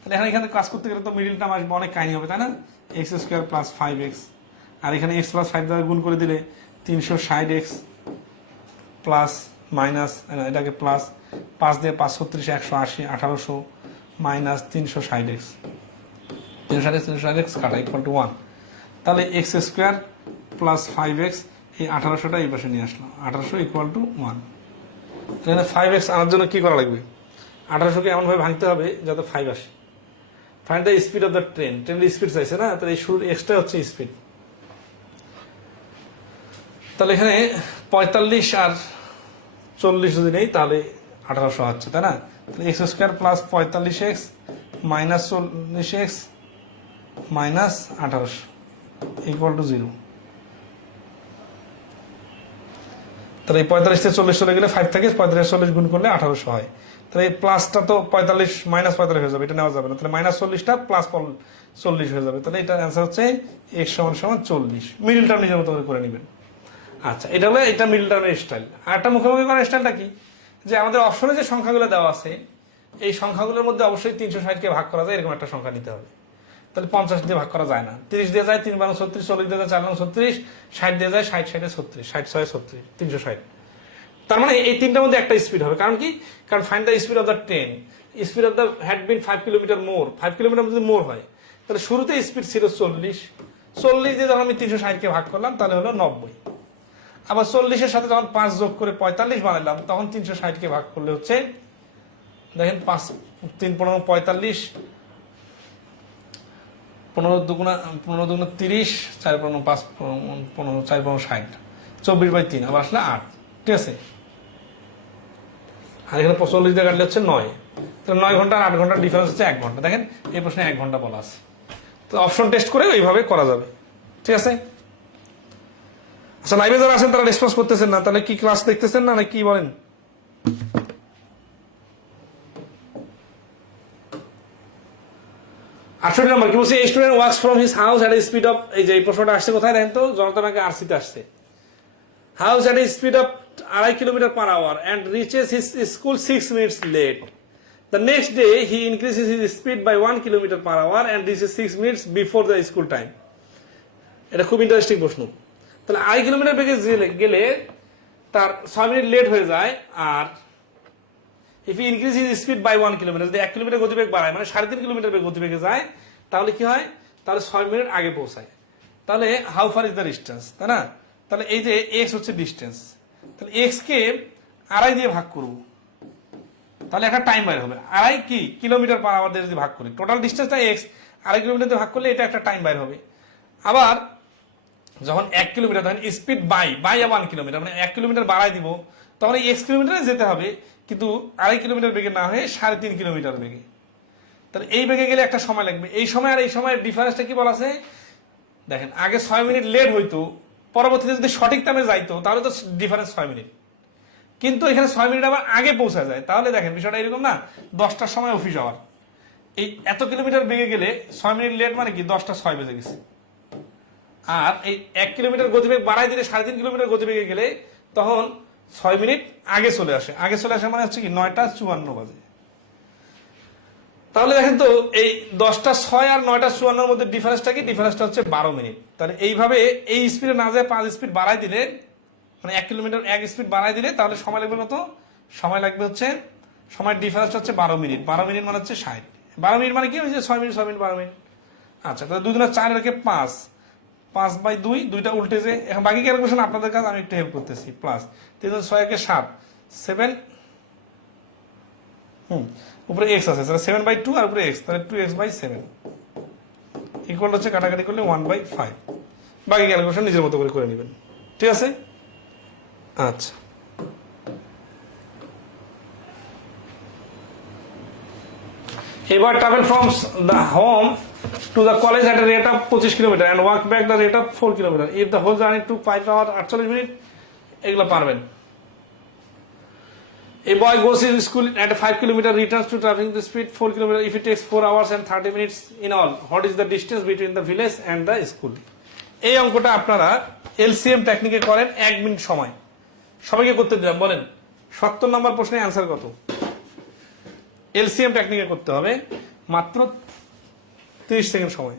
তাহলে এখানে কাজ করতে গেলে তো মিডিল টার্ম আসবে, অনেক কাহিনী হবে, তাই না? x² + 5x, আর এখানে x + 5 দ্বারা গুণ করে দিলে 360x প্লাস মাইনাস, এটাকে প্লাস 5 দিয়ে 5 36 180 1800 মাইনাস 360x, 360x কাটা ইকুয়াল টু 1। তাহলে x² + 5x, এই 1800টা এই পাশে নিয়ে আসলাম, 1800 ইকুয়াল টু 1। তাহলে 5x আনার জন্য কি করা লাগবে? 1800কে এমনভাবে ভাঙতে হবে যাতে 5 আসে। Find the speed of the train, ট্রেনের স্পিড চাইছে না, তাহলে এই শুরুর এক্সটা হচ্ছে স্পিড। তাহলে এখানে 45 আর 40 যদি নেই তাহলে 1800 হচ্ছে, তাই না? তাহলে x² + 45x minus 40x minus 1800 equal to 0। তাহলে এই 45 থেকে 40 চলে গেলে 5 থাকে, 45 40 গুণ করলে 1800 হয়। তাহলে এই প্লাসটা তো 45 মাইনাস 45 হয়ে যাবে, এটা নেওয়া যাবে না। তাহলে -40টা প্লাস 40 হয়ে যাবে। তাহলে এটা অ্যান্সার হচ্ছে x = 40। মিডল টার্ম নিজের মতো করে নেবেন। আচ্ছা, এটা হলো এটা মিডল টার্মের স্টাইল। আর একটা মুখোমুখি করার স্টাইলটা কি, যে আমাদের অপশনে যে সংখ্যাগুলো দেওয়া আছে এই সংখ্যাগুলোর মধ্যে অবশ্যই 360কে ভাগ করা যায় এরকম একটা সংখ্যা নিতে হবে। তাহলে 50 দিয়ে ভাগ করা যায় না, 30 দিয়ে যায় 3 × 36, 40 দিয়ে যায় 4 × 36, 60 দিয়ে যায় 60 60 36, 60 6 36, 360। তার মানে এই তিনটার মধ্যে একটা স্পিড হবে। কারণ কি? কারণ find the speed of the train, speed of the had been 5 kilometre more. 5 kilometre যদি মোর হয় তাহলে শুরুতে স্পিড ছিল 40, 40 দিয়ে যখন আমি 360কে ভাগ করলাম তাহলে হলো 90। আবার 40-এর সাথে যখন 5 যোগ করে 45 বানালাম তখন 360কে ভাগ করলে হচ্ছে, দেখেন 5 3 15 45, 15 দুগুণা 30, 4 15 5 15 4 15 60, 24/3, আবার আসলে 8। ঠিক আছে? আর এখানে 45 দিয়ে কাটলে হচ্ছে 9। তো 9 ঘন্টা আর 8 ঘন্টার ডিফারেন্স হচ্ছে 1 ঘন্টা। দেখেন এই প্রশ্নে 1 ঘন্টা বলা আছে। তো অপশন টেস্ট করে এইভাবে করা যাবে। ঠিক আছে? আচ্ছা, লাইভে যারা আছেন তারা রেসপন্স করতেছেন না, তাহলে কি ক্লাস দেখতেছেন না কি বলেন? 68 নম্বর কি বলছে? Student works from his house at a speed of, এই যে এই প্রশ্নটা আসছে কোথায় দেখেন তো, জনতা ব্যাংকে আরসিতে আসছে। House at a speed of 2.5 কিলোমিটার/আওয়ার and reaches his school 6 minutes late. The next day he increases his speed by 1 kilometer/hour and reaches 6 minutes before the school time. এটা খুব ইন্টারেস্টিং প্রশ্ন। তাহলে 2.5 কিলোমিটার বেগে গেলে তার 6 মিনিট লেট হয়ে যায়। আর if he increase his speed by 1 kilometre, যদি 1 কিলোমিটার গতিবেগ বাড়ায়, মানে 3.5 কিলোমিটার গতিবেগে যায়, তাহলে কি হয়? তাহলে 6 মিনিট আগে পৌঁছায়। তাহলে how far is the distance, তাই না? তাহলে এই যে এক্স হচ্ছে ডিস্টেন্স, তাহলে এক্স কে 2.5 দিয়ে ভাগ করব, তাহলে একটা টাইম বাইর হবে। 2.5 কি কিলোমিটার/আওয়ার দিয়ে যদি ভাগ করি, টোটাল ডিস্টেন্সটা এক্স, 2.5 কিলোমিটার দিয়ে ভাগ করলে এটা একটা টাইম বাইর হবে। আবার যখন 1 কিলোমিটার, ধরেন স্পিড বাই 1 কিলোমিটার, মানে 1 কিলোমিটার বাড়াই দিব, তখন এই এক্স কিলোমিটারে যেতে হবে, কিন্তু 2.5 কিলোমিটার বেগে না হয়ে 3.5 কিলোমিটার বেগে। তাহলে এই বেগে গেলে একটা সময় লাগবে। এই সময় আর এই সময়ের ডিফারেন্সটা কি বলা আছে দেখেন, আগে 6 মিনিট লেট হইতো, পরবর্তীতে যদি সঠিক টাইমে যাইতো তাহলে তো ডিফারেন্স 6 মিনিট, কিন্তু এখানে 6 মিনিট আবার আগে পৌঁছা যায়। তাহলে দেখেন বিষয়টা এরকম না, 10টার সময় অফিস আওয়ার, এই এত কিলোমিটার বেগে গেলে 6 মিনিট লেট মানে কি 10টা 6 বেজে গেছে। আর এই 1 কিলোমিটার গতিবেগ বাড়াই দিলে 3.5 কিলোমিটার গতিবেগে গেলে তখন 6 মিনিট আগে চলে আসে। আগে চলে আসে মানে হচ্ছে কি 9টা 54 বাজে। তাহলে দেখেন তো এই 10টা 6 আর 9টা 54 মধ্যে ডিফারেন্সটা কি? ডিফারেন্সটা হচ্ছে 12 মিনিট। তাহলে এইভাবে এই স্পিডে না যায় 5 স্পিড বাড়াই দিলে, মানে 1 কিলোমিটার 1 স্পিড বাড়াই দিলে তাহলে সময় লাগবে কত? সময় লাগবে হচ্ছে, সময়ের ডিফারেন্সটা হচ্ছে 12 মিনিট। 12 মিনিট মানে হচ্ছে 60। 12 মিনিট মানে কি হয়েছে? 6 মিনিট 6 মিনিট 12 মিনিট। আচ্ছা, তাহলে 2 × 4 রেখে 5, 5/2, দুইটা উল্টে যে, এখন বাকি ক্যালকুলেশন আপনাদের কাছে, আমি একটু হেল্প করতেছি। প্লাস 3 × 6 = 7, 7 উপরে এক্স আছে, তাহলে 7/2 আর উপরে এক্স, তাহলে 2x/7 ইকুয়াল হচ্ছে কাটাকাটি করলে 1/5। বাকি ক্যালকুলেশন নিজের মতো করে নেবেন, ঠিক আছে? আচ্ছা, এবার travel from the home to the college at a rate of 25 kilometre and walk back the rate of 4 kilometre if the whole journey took 5 hours 48 minute. এগুলো পারবেন। A boy goes to school at 5 kilometer, returns to traveling the speed 4 kilometer if it takes 4 hours and 30 minutes in all. What is the distance between the village and the school? এই অঙ্কটা আপনারা LCM টেকনিকে করেন 1 minute সময়। সবাইকে করতে দিলাম, বলেন 70 নম্বর প্রশ্নের অ্যান্সার কত? এলসিএম টেকনিকে করতে হবে মাত্র 30 সেকেন্ড সময়।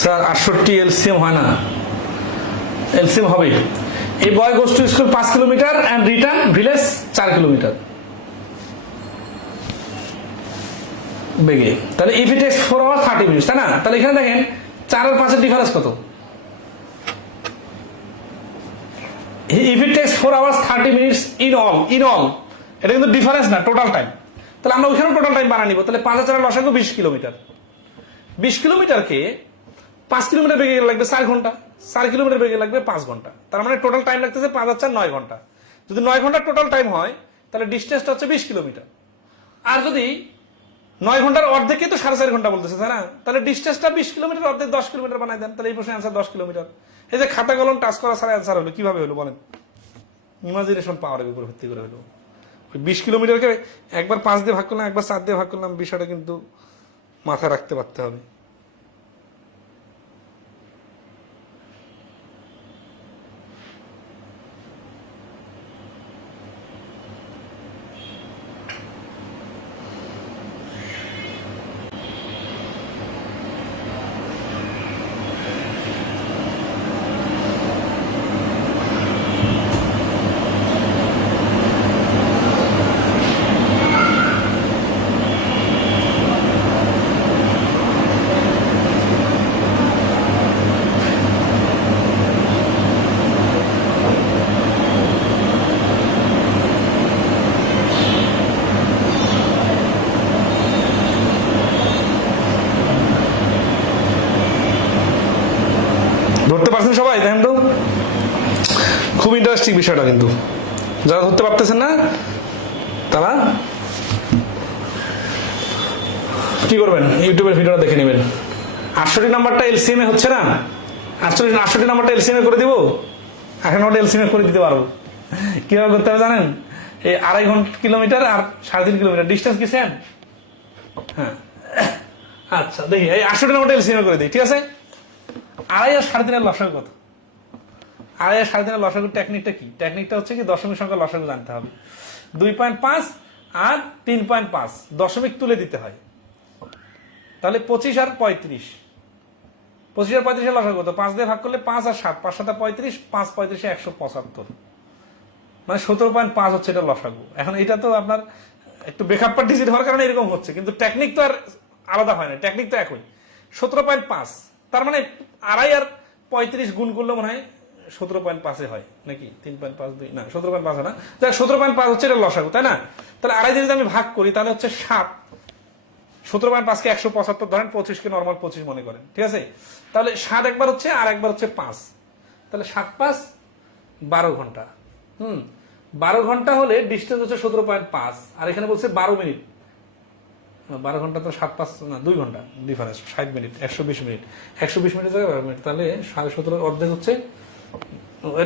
স্যার 68 এলসিএম হয় না? এলসিএম হবে। এই boy goes to school 5 kilometre and return village 4 kilometre বেগে, তাহলে if it takes 4 hours 30 minutes, তাই না? তাহলে এখানে দেখেন 4 আর 5 এর ডিফারেন্স কত? If it takes 4 hours 30 minutes in all, এটা কিন্তু ডিফারেন্স না, টোটাল টাইম। তাহলে আমরা ওইখানে টোটাল টাইম বানিয়ে নিব। তাহলে 5 আর 4 লসাগু 20 কিলোমিটার। 20 কিলোমিটারকে 5 কিলোমিটার বেগে লাগবে 4 ঘন্টা, 4 কিলোমিটার বেগে লাগবে 5 ঘন্টা। তার মানে টোটাল টাইম লাগতেছে 5 আর 4 9 ঘন্টা। যদি 9 ঘন্টার টোটাল টাইম হয় তাহলে ডিস্টেন্সটা হচ্ছে 20 কিলোমিটার। আর যদি 9 ঘন্টার অর্ধেকে তো 4.5 ঘন্টা বলতেছে, তাই না? তাহলে ডিস্টেন্সটা 20 কিলোমিটার অর্ধেক 10 কিলোমিটার বানাই দেন। তাহলে এই প্রশ্নের অ্যান্সার 10 কিলোমিটার। এই যে খাতা কলম টাচ করা ছাড়া অ্যান্সার হলো, কিভাবে হলো বলেন? ইমাজিনেশন পাওয়ারের উপর ভিত্তি করে হলো। ওই 20 কিলোমিটারকে একবার 5 দিয়ে ভাগ করলাম, একবার 4 দিয়ে ভাগ করলাম, বিষয়টা কিন্তু মাথায় রাখতে পারতে হবে। ধরতে পারছেন সবাই? দেখেন তো, খুব ইন্টারেস্টিং বিষয়টা। কিন্তু যারা ধরতে পারতেছেন না তারা কি করবেন? ইউটিউবের ভিডিওটা দেখে নেবেন। 68 নাম্বারটা এলসিএম এ হচ্ছে না? 68 নাম্বারটা এলসিএম এ করে দিব। এখন ওটা এলসিএম এ করে দিতে পারবো। কিভাবে করতে হবে জানেন? এই 2.5 কিলোমিটার আর 3.5 কিলোমিটার ডিস্টেন্স কি সেম? হ্যাঁ, আচ্ছা দেখি এই 68 নাম্বারটা এলসিএম এ করে দিই, ঠিক আছে? 2.5 আর 3.5 লসাগু কত? 2.5 আর 3.5 লসাগুর টেকনিকটা কি? টেকনিকটা হচ্ছে কি, দশমিক সংখ্যা লসাগু জানতে হবে। 2.5 আর 3.5 দশমিক তুলে দিতে হয়। তাহলে 25 আর 35, 25 আর 35 লসাগু কত? 5 দিয়ে ভাগ করলে 5 আর 7, 5 7 35, 5 35 175, মানে 17.5 হচ্ছে এটা লসাগু। এখন এটা তো আপনার একটু বেখাপ্পা ডিজিট হওয়ার কারণে এরকম হচ্ছে, কিন্তু টেকনিক তো আর আলাদা হয় না, টেকনিক তো একই। 17.5, তার মানে 2.5 আর 35 গুণ করলে মনে হয় 17.5 হয় নাকি 3.52, না 17.5 হয় না, 17.5 হচ্ছে এটা লসাগু, তাই না? তাহলে 2.5 দিয়ে যদি আমি ভাগ করি তাহলে হচ্ছে 7, 17.5 কে 175 ধরেন, 25 কে নর্মাল 25 মনে করেন, ঠিক আছে? তাহলে 7 একবার হচ্ছে আর একবার হচ্ছে 5, তাহলে 7 5 12 ঘন্টা। 12 ঘন্টা হলে ডিস্টেন্স হচ্ছে 17.5, আর এখানে বলছে 12 মিনিট। 12 ঘন্টা তো 7 5 না 2 ঘন্টা ডিফারেন্স, 60 মিনিট, 120 মিনিট, 120 মিনিট জায়গায় 12 মিনিট, তাহলে 17.5 অর্ধেক হচ্ছে।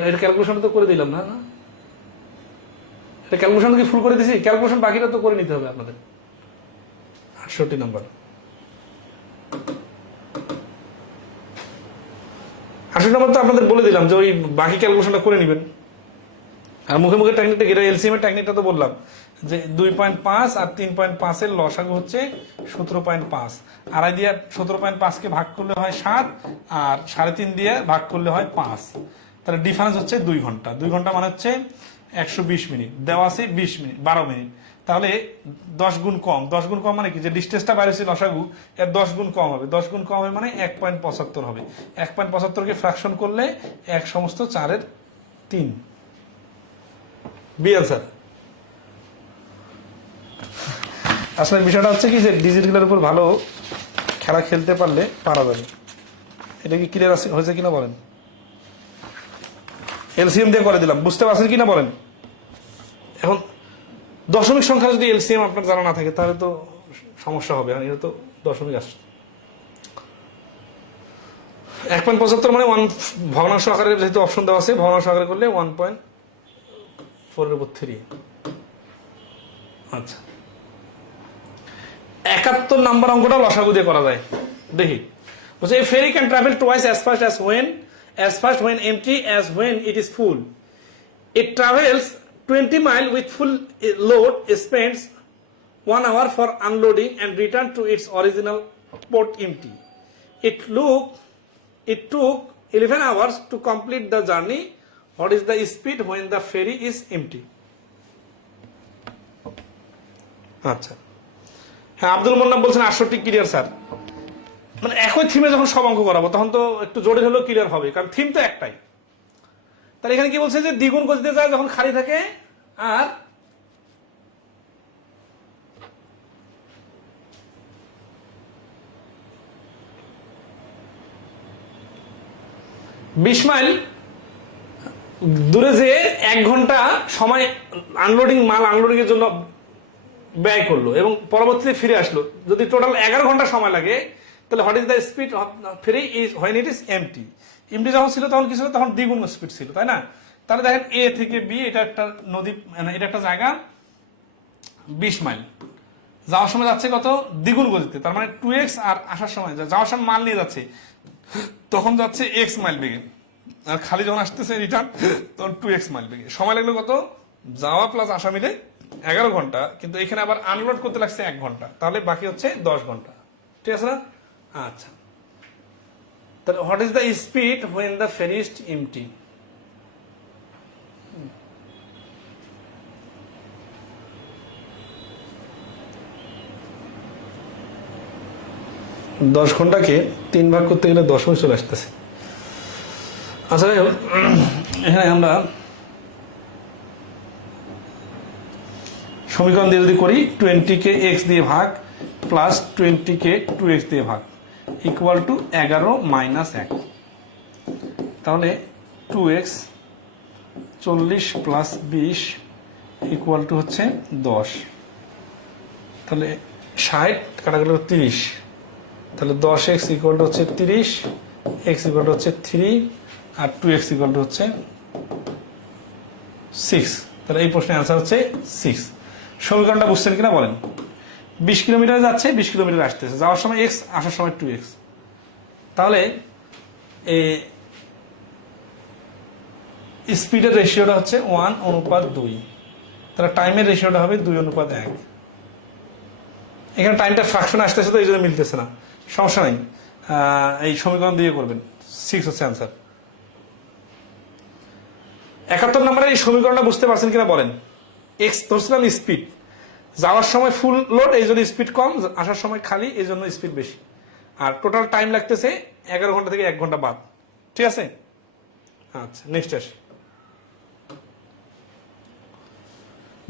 এটা ক্যালকুলেশনটা তো করে দিলাম না, না এটা ক্যালকুলেশন কি ফুল করে দিছি? ক্যালকুলেশন বাকিটা তো করে নিতে হবে আপনাদের। 68 নম্বর, 68 নম্বর তো আপনাদের বলে দিলাম যে ওই বাকি ক্যালকুলেশনটা করে নেবেন। আর মুখে মুখে টেকনিকটা, এটা এলসিএম এর টেকনিকটা তো বললাম যে 2.5 আর 3.5 এর লসাগু হচ্ছে 17.5, 2.5 দিয়ে 17.5 কে ভাগ করলে হয় 7, আর 3.5 দিয়ে ভাগ করলে হয় 5, তাহলে ডিফারেন্স হচ্ছে 2 ঘন্টা। 2 ঘন্টা মানে হচ্ছে 120 মিনিট, দেওয়া আছে 20 মিনিট 12 মিনিট, তাহলে 10 গুণ কম। 10 গুণ কম মানে কি, যে ডিস্টেন্সটা বাইরে হচ্ছে লসাগু এর 10 গুণ কম হবে। 10 গুণ কম হবে মানে 1.75 হবে। 1.75 কে ফ্র্যাকশন করলে 1 সমস্ত 4 এর 3, বি আনসার। আসলে বিষয়টা হচ্ছে কি, যে ডিজিটগুলোর উপর ভালো খেলা খেলতে পারলে পারা যাবে। এটা কি ক্লিয়ার হয়েছে কিনা বলেন? এলসিএম দিয়ে করে দিলাম, বুঝতে পারছেন কিনা বলেন? এখন দশমিক সংখ্যা যদি এলসিএম আপনার জানা না থাকে তাহলে তো সমস্যা হবে। এটা তো দশমিক আসছে 1.75 মানে 1 ভগ্নাংশ আকারে, যেহেতু অপশন দেওয়া আছে ভগ্নাংশ আকারে করলে 1.4/3। আচ্ছা, 71 নাম্বার অঙ্কটা লসাগু দিয়ে করা যায়, দেখি। বলছে a ferry can travel twice as fast when empty as when it is full. It travels 20 miles with full load, spends 1 hour for unloading and return to its original port empty. It took 11 hours to complete the journey. What is the speed when the ferry is empty? আচ্ছা, হ্যাঁ আব্দুল মোন্নাফ বলছেন 68 clear sir. মানে একই থিমে যখন সব অঙ্ক করাবো তখন তো একটু জটিল হলেও ক্লিয়ার হবে, কারণ থিম তো একটাই। তাহলে এখানে কি বলছে, যে দ্বিগুণ গতিতে যায় যখন খালি থাকে, আর বিশ মাইল দূরে যে 1 ঘন্টা সময় মাল আনলোডিং এর জন্য ব্যয় করলো এবং পরবর্তীতে ফিরে আসলো। যদি টোটাল 11 ঘন্টা সময় লাগে, তাহলে what is the speed of ferry is when it is empty. Empty যখন ছিল তখন কি ছিল, তখন দ্বিগুণ স্পিড ছিল, তাই না? তাহলে দেখেন এ থেকে বি, এটা একটা নদী, মানে এটা একটা জায়গা, 20 মাইল যাওয়ার সময় যাচ্ছে কত, দ্বিগুণ গতিতে, তার মানে 2x, আর আসার সময় যাওয়ার সময় মাল নিয়ে যাচ্ছে তখন যাচ্ছে x মাইল বেগে, আর খালি যখন আসতেছে রিটার্ন তখন 2x মাইল বেগে। সময় লাগলো কত, যাওয়া প্লাস আসা মিলে 11 ঘন্টা, কিন্তু এখানে আবার আনলোড করতে লাগছে 1 ঘন্টা, তাহলে বাকি হচ্ছে 10 ঘন্টা। ঠিক আছে না? আচ্ছা, তাহলে what is the speed when the ferry is empty? দশ ঘন্টাকে 3 ভাগ করতে গেলে দশমিক চলে আসতেছে। আচ্ছা, এখানে আমরা সমীকরণ দিয়ে যদি করি, 20 কে x দিয়ে ভাগ প্লাস 20 কে 2x দিয়ে ভাগ ইকুয়াল টু 11 মাইনাস 1, তাহলে 2x 40 প্লাস 20 ইকুয়াল টু হচ্ছে 10, তাহলে 60 কাটা গেল 30, তাহলে 10x ইকুয়াল টু হচ্ছে 30, x ইকুয়াল টু হচ্ছে 3, আর 2x ইকুয়াল টু হচ্ছে 6। তাহলে এই প্রশ্নের অ্যান্সার হচ্ছে 6। সমীকরণটা বুঝছেন কিনা বলেন? 20 কিলোমিটার যাচ্ছে, 20 কিলোমিটার আসতেছে, যাওয়ার সময় x, আসার সময় 2x, তাহলে স্পিডের রেশিওটা হচ্ছে 1:2, তাহলে টাইমের রেশিওটা হবে 2:1। এখানে টাইমটা ফ্র্যাকশন আসতেছে তো এই জন্য মিলতেছে না, সমস্যা নাই। এই সমীকরণ দিয়ে করবেন, 6 হচ্ছে অ্যান্সার। 71 নম্বরে এই সমীকরণটা বুঝতে পারছেন কিনা বলেন। এক্স ধরছিলাম স্পিড, যাওয়ার সময় ফুল লোড এই জন্য স্পিড কম, আসার সময় খালি এই জন্য স্পিড বেশি, আর টোটাল টাইম লাগতেছে 11 ঘন্টা থেকে 1 ঘন্টা বাদ। ঠিক আছে, আচ্ছা নেক্সট আসি।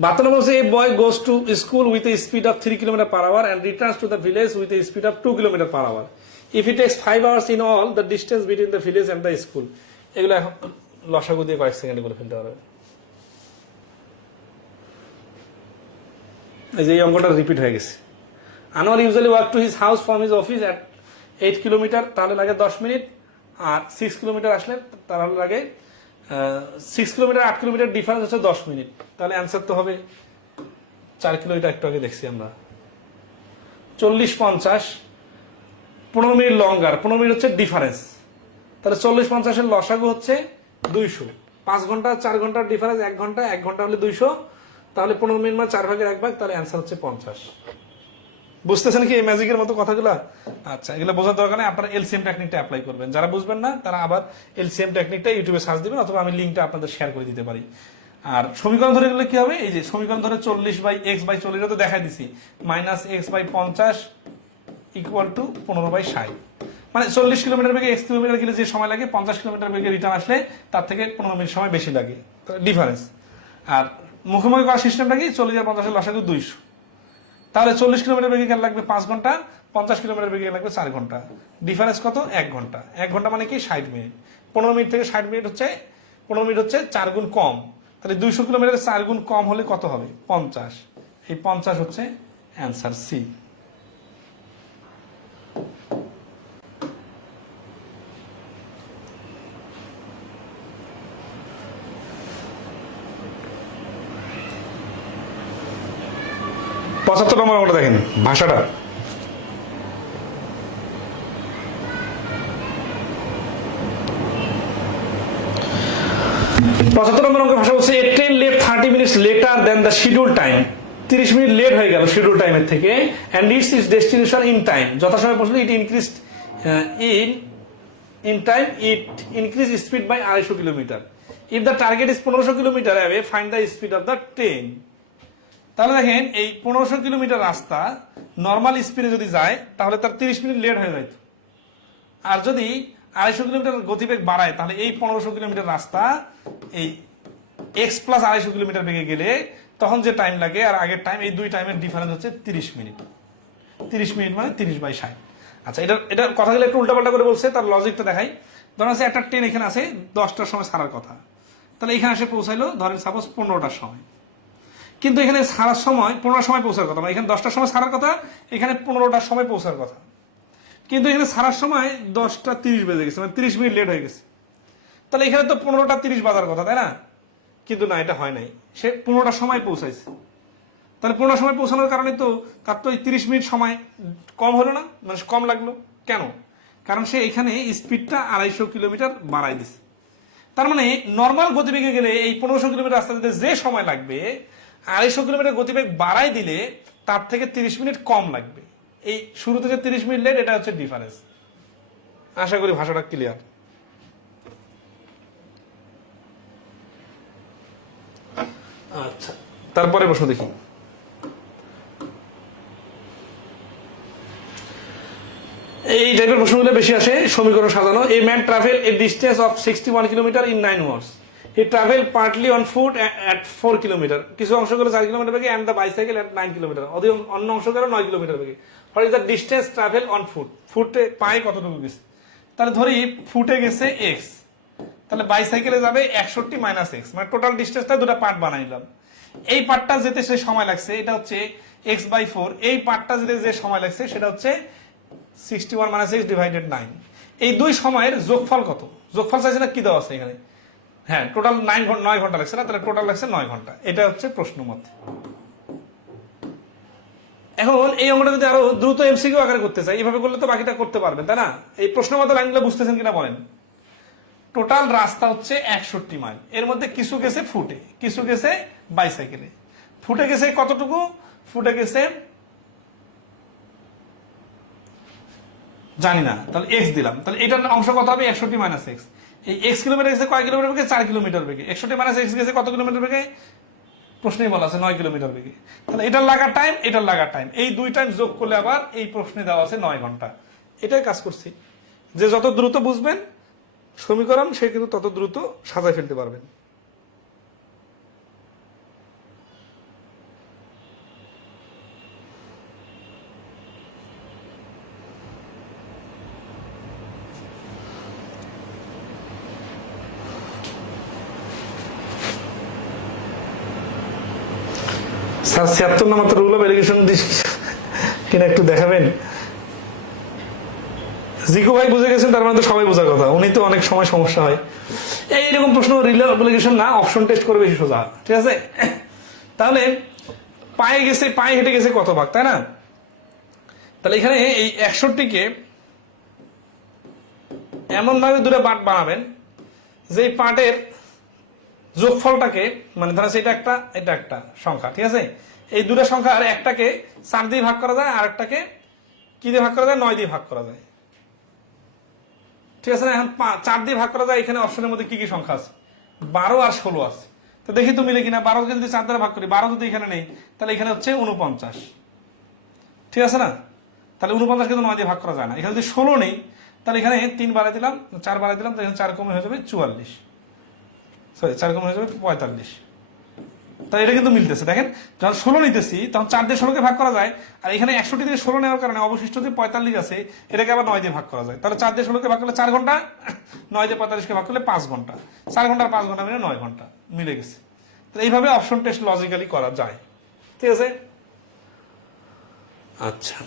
72 নম্বর বলছে, a boy goes to school with a speed of 3 km/h and returns to the village with a speed of 2 km/h. If it takes 5 hours in all, the distance between the village and the school. এগুলো এখন লসাগু দিয়ে কয়েক সেকেন্ডে করে ফেলতে পারবে। এই যে এই অঙ্কটা রিপিট হয়ে গেছে। Anwar usually walk to his house from his office at 8 kilometre, তাহলে লাগে 10 মিনিট। আর 6 কিলোমিটার আসলে তাহলে লাগে 6 কিলোমিটার 8 কিলোমিটার ডিফারেন্স হচ্ছে 10 মিনিট, তাহলে অ্যান্সার তো হবে 4 কিলোমিটার। একটু আগে দেখছি আমরা 40-50, 15 মিনিট লঙ্গার, 15 মিনিট হচ্ছে ডিফারেন্স, তাহলে 40-50-এর লসাগু হচ্ছে 200। 5 ঘন্টা 4 ঘন্টার ডিফারেন্স 1 ঘন্টা, 1 ঘন্টা হলে 200, তাহলে 15 মিনিট মানে 4/1, তাহলে অ্যান্সার হচ্ছে 50। বুঝতেছেন কি এই ম্যাজিকের মতো কথাগুলো? আচ্ছা, এগুলো বোঝার দরকার নেই, আপনারা এলসিএম টেকনিকটা অ্যাপ্লাই করবেন। যারা বুঝবেন না তারা আবার এলসিএম টেকনিকটা ইউটিউবে সার্চ দিবেন, অথবা আমি লিঙ্কটা আপনাদের শেয়ার করে দিতে পারি। আর সমীকরণ ধরে গেলে কি হবে, এই যে সমীকরণ ধরে 40/x/40 তো দেখাই দিছি, -x/50 = 15/60, মানে 40 কিলোমিটার বেগে x কিলোমিটার গেলে যে সময় লাগে 50 কিলোমিটার বেগে রিটার্ন আসলে তার থেকে 15 মিনিট সময় বেশি লাগে, ডিফারেন্স। আর মুখোমুখি করার সিস্টেমটা কি, 40 আর 50-এর লসাগু 200, তাহলে 40 কিলোমিটার বেগে গেলে লাগবে 5 ঘন্টা, 50 কিলোমিটার বেগে লাগবে 4 ঘন্টা, ডিফারেন্স কত? 1 ঘন্টা। 1 ঘন্টা মানে কি 60 মিনিট। 15 মিনিট থেকে 60 মিনিট হচ্ছে 15 মিনিট হচ্ছে 4 গুণ কম, তাহলে 200 কিলোমিটার 4 গুণ কম হলে কত হবে? 50। এই 50 হচ্ছে অ্যান্সার সি। পঁচাত্তর নম্বর আমরা দেখেন ভাষাটা, পঁচাত্তর নম্বর অঙ্কের ভাষা বলছে, a train left 30 minutes later then the schedule time, 30 minute late হয়ে গেল শিডিউল টাইমের থেকে, and its its destination in time, যথাসময়ে পৌঁছলো, it increased in time, it increase speed by 250 kilometre. If the target is 1500 kilometre away, find the speed of the train. তাহলে দেখেন এই 1500 kilometre রাস্তা নর্মাল স্পিডে যদি যায় তাহলে তার 30 মিনিট লেট হয়ে যেত, আর যদি 250 কিলোমিটার গতিবেগ বাড়ায় তাহলে এই 1500 কিলোমিটার রাস্তা এই x + 250 কিলোমিটার বেগে গেলে তখন যে টাইম লাগে আর আগের টাইম, এই দুই টাইমের ডিফারেন্স হচ্ছে 30 মিনিট। 30 মিনিট মানে 30/60। আচ্ছা, এটা কথাগুলো একটু উল্টাপাল্টা করে বলছে, তার লজিকটা দেখাই। ধরেন আছে একটা ট্রেন এখানে আছে 10টার সময় ছাড়ার কথা, তাহলে এখানে এসে পৌঁছাইলো ধরেন সাপোজ 15টার সময়, কিন্তু এখানে ছাড়ার সময় 15টার সময় পৌঁছার কথা, মানে এখানে 10টার সময় ছাড়ার কথা, এখানে 15টার সময় পৌঁছার কথা, কিন্তু এখানে ছাড়ার সময় 10:30 বেজে গেছে, মানে 30 মিনিট লেট হয়ে গেছে। তাহলে এখানে তো 15:30 বাজার কথা, তাই না? কিন্তু না, এটা হয় নাই, সে 15টার সময় পৌঁছাইছে। তাহলে 15টার সময় পৌঁছানোর কারণে তো তার তো 30 মিনিট সময় কম হলো না, মানে কম লাগলো কেন? কারণ সে এখানে স্পিডটা 250 কিলোমিটার বাড়াই দিছে। তার মানে নর্মাল গতিবেগে গেলে এই 1500 কিলোমিটার রাস্তা যেতে যে সময় লাগবে 250 কিলোমিটার গতিবেগ বাড়াই দিলে তার থেকে 30 মিনিট কম লাগবে। এই শুরুতে যে 30 মিনিট লেট, এটা হচ্ছে ডিফারেন্স। আশা করি ভাষাটা ক্লিয়ার। আচ্ছা, তারপরে প্রশ্ন দেখি। এই টাইপের প্রশ্নগুলো বেশি আসে, সমীকরণ সাজানো। এ man travel a distance of 61 kilometre in 9 hours. He travel partly on foot at 4 kilometre, কিছু অংশ গেল 4 কিলোমিটার বেগে, and the bicycle at 9 kilometre, অন্য অংশ গেল 9 কিলোমিটার বেগে। What is the distance travel on foot? ফুটে পায়ে কতটুকু গেছে? তাহলে ধরি ফুটে গেছে x, তাহলে বাইসাইকেলে যাবে 61 - x, মানে টোটাল ডিস্টেন্সটা দুটো পার্ট বানাইলাম। এই পার্টটা যেতে সে সময় লাগছে এটা হচ্ছে x/4, এই পার্টটা যেতে যে সময় লাগছে সেটা হচ্ছে 61 - x / 9। এই দুই সময়ের যোগফল কত? যোগফল চাইছে না, কি দেওয়া আছে এখানে? হ্যাঁ, টোটাল 9 ঘন্টা লাগছে না, তাহলে টোটাল লাগছে 9 ঘন্টা। এটা হচ্ছে প্রশ্ন মতে। এখন এই অঙ্কটা যদি আরো দ্রুত এমসিকিউ আকারে করতে চাই, এইভাবে করলে তো বাকিটা করতে পারবেন, তাই না? এই প্রশ্ন মতো লাইনগুলো বুঝতেছেন কিনা বলেন। টোটাল রাস্তা হচ্ছে 61 মাইল, এর মধ্যে কিছু গেছে ফুটে, কিছু গেছে বাইসাইকেলে। ফুটে গেছে কতটুকু? ফুটে গেছে জানি না, তাহলে এক্স দিলাম, তাহলে এটার অংশ কত হবে 61 মাইনাস এক্স। এই এক্স কিলোমিটার গেছে কয় কিলোমিটার বেগে? 4 কিলোমিটার বেগে। 61 মাইনাস এক্স গেছে কত কিলোমিটার বেগে? প্রশ্নেই বলা আছে 9 কিলোমিটার বেগে। তাহলে এটার লাগার টাইম, এটার লাগার টাইম, এই দুই টাইম যোগ করলে আবার এই প্রশ্নে দেওয়া আছে 9 ঘন্টা। এটাই কাজ করছি, যে যত দ্রুত বুঝবেন সমীকরণ সে কিন্তু তত দ্রুত সাজায় ফেলতে পারবেন। Sir 76 number rule of allegation কিনা একটু দেখাবেন? জিকো ভাই বুঝে গেছেন, তার মানে তো সবাই বোঝার কথা, উনি তো অনেক সময় সমস্যা হয় এইরকম প্রশ্ন। রুল অফ এলিগেশন না, অপশন টেস্ট করে বেশি সোজা, ঠিক আছে? তাহলে পায়ে গেছে, পায়ে হেঁটে গেছে কত ভাগ, তাই না? তাহলে এখানে এই 61কে এমন ভাবে দূরে পার্ট বানাবেন যে পার্টের যোগফলটাকে, মানে ধরা এটা একটা সংখ্যা, ঠিক আছে? এই দুটো সংখ্যার একটাকে 4 দিয়ে ভাগ করা যায়, আর একটাকে কি দিয়ে ভাগ করা যায়? 9 দিয়ে ভাগ করা যায়, ঠিক আছে না? এখন 4 দিয়ে ভাগ করা যায়, এখানে অপশনের মধ্যে কি কি সংখ্যা আছে? 12 আর 16 আছে। তো দেখি তো মিলে কিনা। 12 কে যদি 4 দ্বারা ভাগ করি, 12 যদি এখানে নেই, তাহলে এখানে হচ্ছে 49, ঠিক আছে না? তাহলে 49 কিন্তু 9 দিয়ে ভাগ করা যায় না। এখানে যদি 16 নেই, তাহলে এখানে 3 বাড়াই দিলাম, 4 বাড়াই দিলাম, তাহলে 4 কমে হয়ে যাবে 44, সরি 4 কমে হয়ে যাবে 45। তাই এটা কিন্তু মিলতেছে। দেখেন, যখন 16 নিতেছি তখন 4 দিয়ে 16কে ভাগ করা যায়, আর এখানে 61 দিয়ে 16 নেওয়ার কারণে অবশিষ্ট যে 45 আছে এটাকে আবার 9 দিয়ে ভাগ করা যায়। তাহলে 4 দিয়ে 16কে ভাগ করলে 4 ঘন্টা, 9 দিয়ে 45কে ভাগ করলে 5 ঘন্টা, 4 ঘন্টা আর 5 ঘন্টা মিলে 9 ঘন্টা মিলে গেছে। তো এইভাবে অপশন টেস্ট লজিক্যালি করা যায়, ঠিক আছে? আচ্ছা,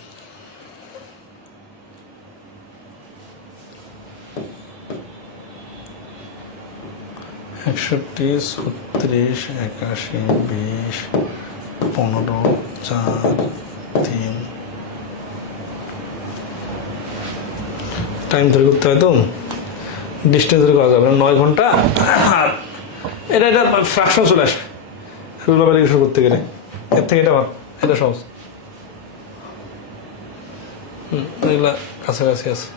একষট্টি, 36, 81, 20, 15, 4, 3 টাইম ধরে করতে হয়, তো ডিস্টেন্স ধরে করা যাবে 9 ঘন্টা। আর এটা ফ্র্যাকশন চলে আসবে রুল অফ এলিগেশন করতে গেলে। এর থেকে এটা সহজ, এগুলা কাছাকাছি আছে।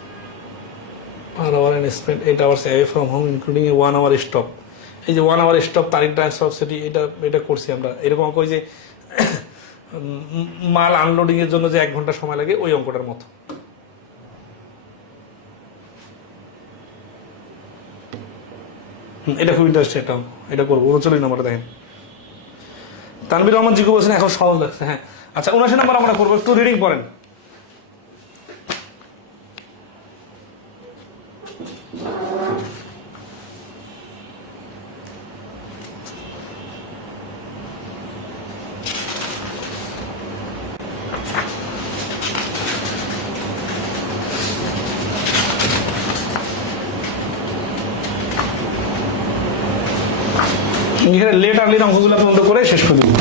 per hour and spent 8 hours away from home including a 1 hour stop। এই যে 1 hour stop, তারিখ টাইমস অফ সিটি, এটা করছি আমরা। এরকম অঙ্ক, ওই যে মাল আনলোডিং এর জন্য যে 1 ঘন্টা সময় লাগে, ওই অঙ্কটার মতো। এটা খুব ইন্টারেস্টিং একটা অঙ্ক, এটা করবো। 39 নম্বরে দেখেন, তানভীর রহমান জিকু বলছেন এখন সহজ লাগছে। হ্যাঁ, আচ্ছা 79 নম্বর আমরা করবো, একটু রিডিং পড়েন। এখানে লেট আর্লির অঙ্কগুলো বন্ধ করে শেষ করে দিব।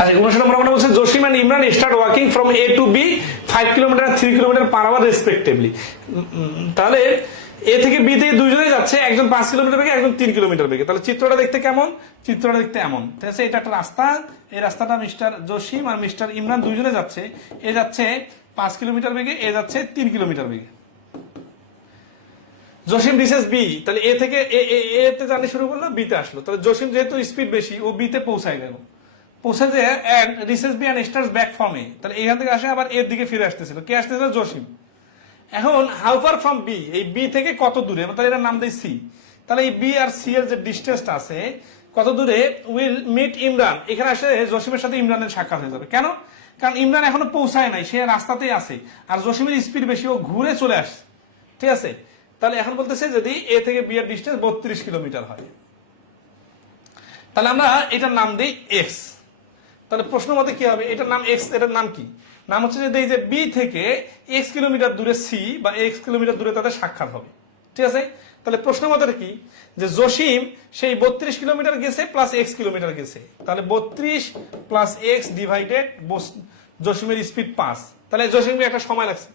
আচ্ছা 59 নম্বর আমরা বলছে Jasim and Imran start walking from A to B 5 kilometre 3 kilometre per hour respectively. তাহলে এ থেকে বি তে দুইজনে যাচ্ছে, একজন 5 কিলোমিটার বেগে, একজন 3 কিলোমিটার বেগে। তাহলে চিত্রটা দেখতে কেমন? চিত্রটা দেখতে এমন, ঠিক আছে? এটা একটা রাস্তা, এই রাস্তাটা মিস্টার জসিম আর মিস্টার ইমরান দুইজনে যাচ্ছে। এ যাচ্ছে 5 কিলোমিটার বেগে, এ যাচ্ছে 3 কিলোমিটার বেগে। জসিম রিসেস বি, তাহলে এ থেকে এ তে জার্নি শুরু করলো, বি তে আসলো। তাহলে জসিম যেহেতু স্পিড বেশি, ও বি তে পৌঁছায় গেল। পৌঁছে যে reaches B and starts back from A, তাহলে এখান থেকে আসে আবার এর দিকে ফিরে আসতেছিল। কে আসতেছিল? জসিম। এখন হাউ ফার ফ্রম বি, এই বি থেকে কত দূরে, তাহলে এটার নাম দেয় সি। তাহলে এই বি আর সি এর যে ডিস্টেন্সটা আছে, কত দূরে? উইল মিট ইমরান, এখানে আসে জসিমের সাথে ইমরানের সাক্ষাৎ হয়ে যাবে। কেন? কারণ ইমরান এখনো পৌঁছায় নাই, সে রাস্তাতেই আছে, আর জসিমের স্পিড বেশি, ও ঘুরে চলে আসছে, ঠিক আছে? তাহলে এখন বলতেছে যদি এ থেকে বি এর ডিস্টেন্স 32 কিলোমিটার হয়, তাহলে আমরা এটার নাম দিই এক্স। তাহলে প্রশ্ন মতে কি হবে? এটার নাম এক্স, এটার নাম কি? নাম হচ্ছে যে এই যে বি থেকে এক্স কিলোমিটার দূরে সি বা এক্স কিলোমিটার দূরে তাদের সাক্ষাৎ হবে, ঠিক আছে? তাহলে প্রশ্ন মতে কি, যে জসিম সেই 32 কিলোমিটার গেছে প্লাস এক্স কিলোমিটার গেছে, তাহলে 32 প্লাস এক্স ডিভাইডেড জসিমের স্পিড 5। তাহলে জসিমের একটা সময় লাগছে,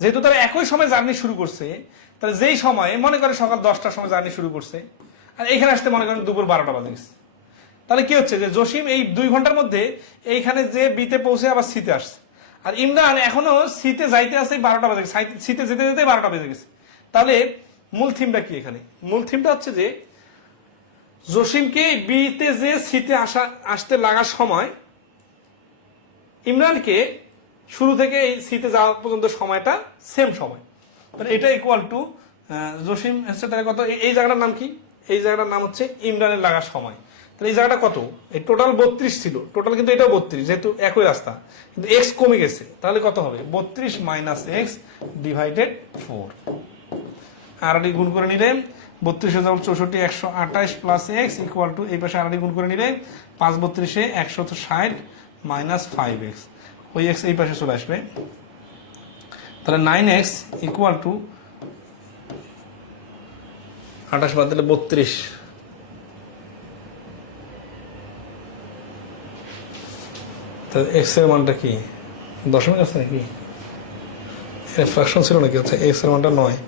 যেহেতু তারা একই সময় জার্নি শুরু করছে, তাহলে যেই সময় মনে করে সকাল 10টার সময় জার্নি শুরু করছে, আর এখানে আসতে মনে করেন দুপুর 12টা বাজে গেছে, তাহলে কি হচ্ছে যে জসিম এই 2 ঘন্টার মধ্যে এইখানে যে বিতে পৌঁছে আবার সিতে আসছে, আর ইমরান এখনো সিতে যাইতে আছে 12টা বেজে গেছে, সিতে যেতে যেতে 12টা বেজে গেছে। তাহলে মূল থিমটা কি এখানে? মূল থিমটা হচ্ছে যে জসিমকে বিতে যে সিতে আসতে লাগার সময় ইমরানকে শুরু থেকে এই সিতে যাওয়া পর্যন্ত সময়টা সেম সময়, তাহলে এটা ইকুয়াল টু জসিম হচ্ছে তাহলে কত, এই জায়গাটার নাম কি? এই জায়গাটার নাম হচ্ছে ইমরানের লাগার সময়। তাহলে এই জায়গাটা কত? এই টোটাল 32 ছিল, টোটাল কিন্তু এটাও 32, যেহেতু একই রাস্তা, কিন্তু এক্স কমে গেছে, তাহলে কত হবে? 32 মাইনাস এক্স ডিভাইডেড 4। আর গুণ করে নিলে 32 128 প্লাস এক্স ইকুয়াল টু এই পাশে আর গুণ করে নিলে 5 32 160 মাইনাস 5x, ওই এক্স এই পাশে চলে আসবে। তাহলে 9x ইকুয়াল টু 28 বাদ দিলে 32, তাহলে এক্স এর মানটা কি? দশমিক আছে নাকি? ফ্র্যাকশন ছিল নাকি? আচ্ছা, এক্স এর মানটা 9।